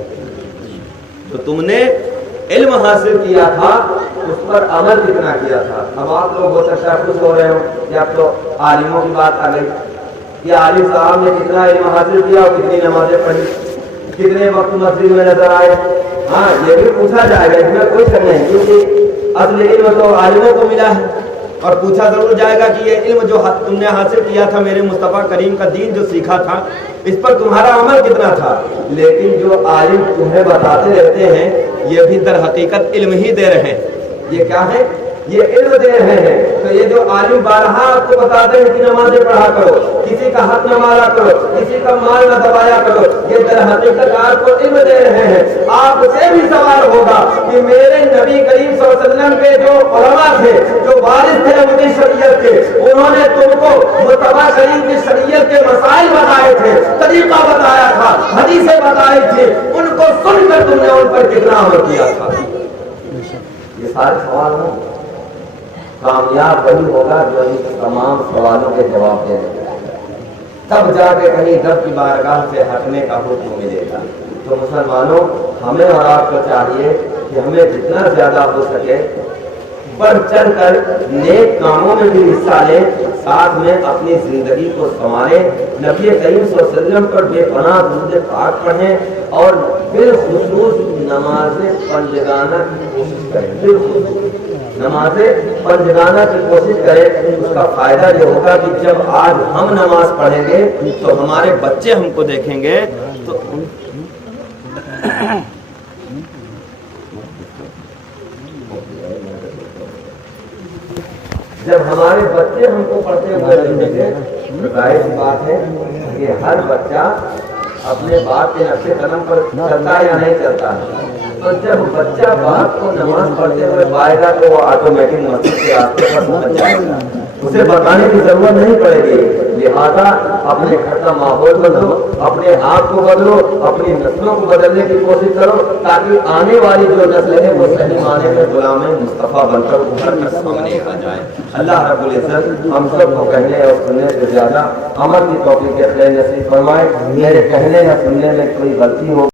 تو تم نے علم حاصل کیا تھا اس پر عمل کتنا کیا تھا. اب آپ لوگ ہو سکتا ہے خوش ہو رہے ہو کہ اب تو عالموں کی بات آ گئی کہ عالم صاحب نے کتنا علم حاصل کیا اور کتنی نمازیں پڑھی, کتنے وقت مسجد میں نظر آئے. ہاں یہ بھی پوچھا جائے گا, اس میں کوئی شک نہیں, کیونکہ اصل علم تو عالموں کو ملا ہے. اور پوچھا ضرور جائے گا کہ یہ علم جو تم نے حاصل کیا تھا, میرے مصطفیٰ کریم کا دین جو سیکھا تھا, اس پر تمہارا عمل کتنا تھا. لیکن جو عالم تمہیں بتاتے رہتے ہیں یہ بھی در حقیقت علم ہی دے رہے ہیں. یہ کیا ہے؟ یہ علم دے رہے ہیں. تو یہ جو عالم بارہا آپ کو بتاتے ہیں کہ نمازیں پڑھا کرو, کسی کا حق نہ مارا کرو, کسی کا مال نہ دبایا کرو, یہ در حقیقت آپ کو علم دے رہے ہیں. آپ سے بھی سوال ہوگا کہ میرے نبی کریم صلی اللہ علیہ وسلم کے جو علماء تھے, جو وارث تھے مجھے شریعت کے, انہوں نے تم کو مصطفیٰ کریم کی شریعت کے مسائل بتائے تھے, طریقہ بتایا تھا, حدیثیں بتائی تھی, ان کو سن کر تم نے ان پر کتنا عمل کیا تھا. یہ سارے سوال ہوں. کامیاب وہی ہوگا جو ان تمام سوالوں کے جواب دے دے گا, تب جا کے کہیں رب کی بارگاہ سے ہٹنے کا حکم ملے گا. تو مسلمانوں, ہمیں اور آپ کو چاہیے کہ ہمیں جتنا زیادہ ہو سکے بڑھ چڑھ کر نیک کاموں میں بھی حصہ لیں, ساتھ میں اپنی زندگی کو سنواریں, نبی کریم صلی اللہ علیہ وسلم پر بے پناہ درود پاک پڑھیں, اور بالخصوص نمازیں پنجگانہ کی کوشش کریں. بالخصوص نمازیں پنجگانہ کی کوشش کریں. اس کا فائدہ یہ ہوگا کہ جب آج ہم نماز پڑھیں گے تو ہمارے بچے ہم کو دیکھیں گے تو جب ہمارے بچے ہم کو پڑھتے ہوئے دیکھیں گے تو ظاہر سی بات ہے کہ ہر بچہ اپنے باپ کے نقش قدم پر چلتا یا نہیں چلتا. تو جب بچہ باپ کو نماز پڑھتے ہوئے پائے گا تو وہ آٹومیٹک مسجد کے راستے پر پہنچ جائے گا. اسے بتانے کی ضرورت نہیں پڑے گی. لہٰذا اپنے گھر کا ماحول بدلو, اپنے آپ کو بدلو, اپنی نسلوں کو بدلنے کی کوشش کرو تاکہ آنے والی جو نسل ہے وہ صحیح معنی میں غلام مصطفیٰ بن کر ابھر کر سامنے آ جائے. اللہ رب العزت ہم سب کو کہنے اور سننے سے زیادہ عمل کی توفیق خیر نصیب فرمائے. میرے کہنے یا سننے میں کوئی غلطی ہو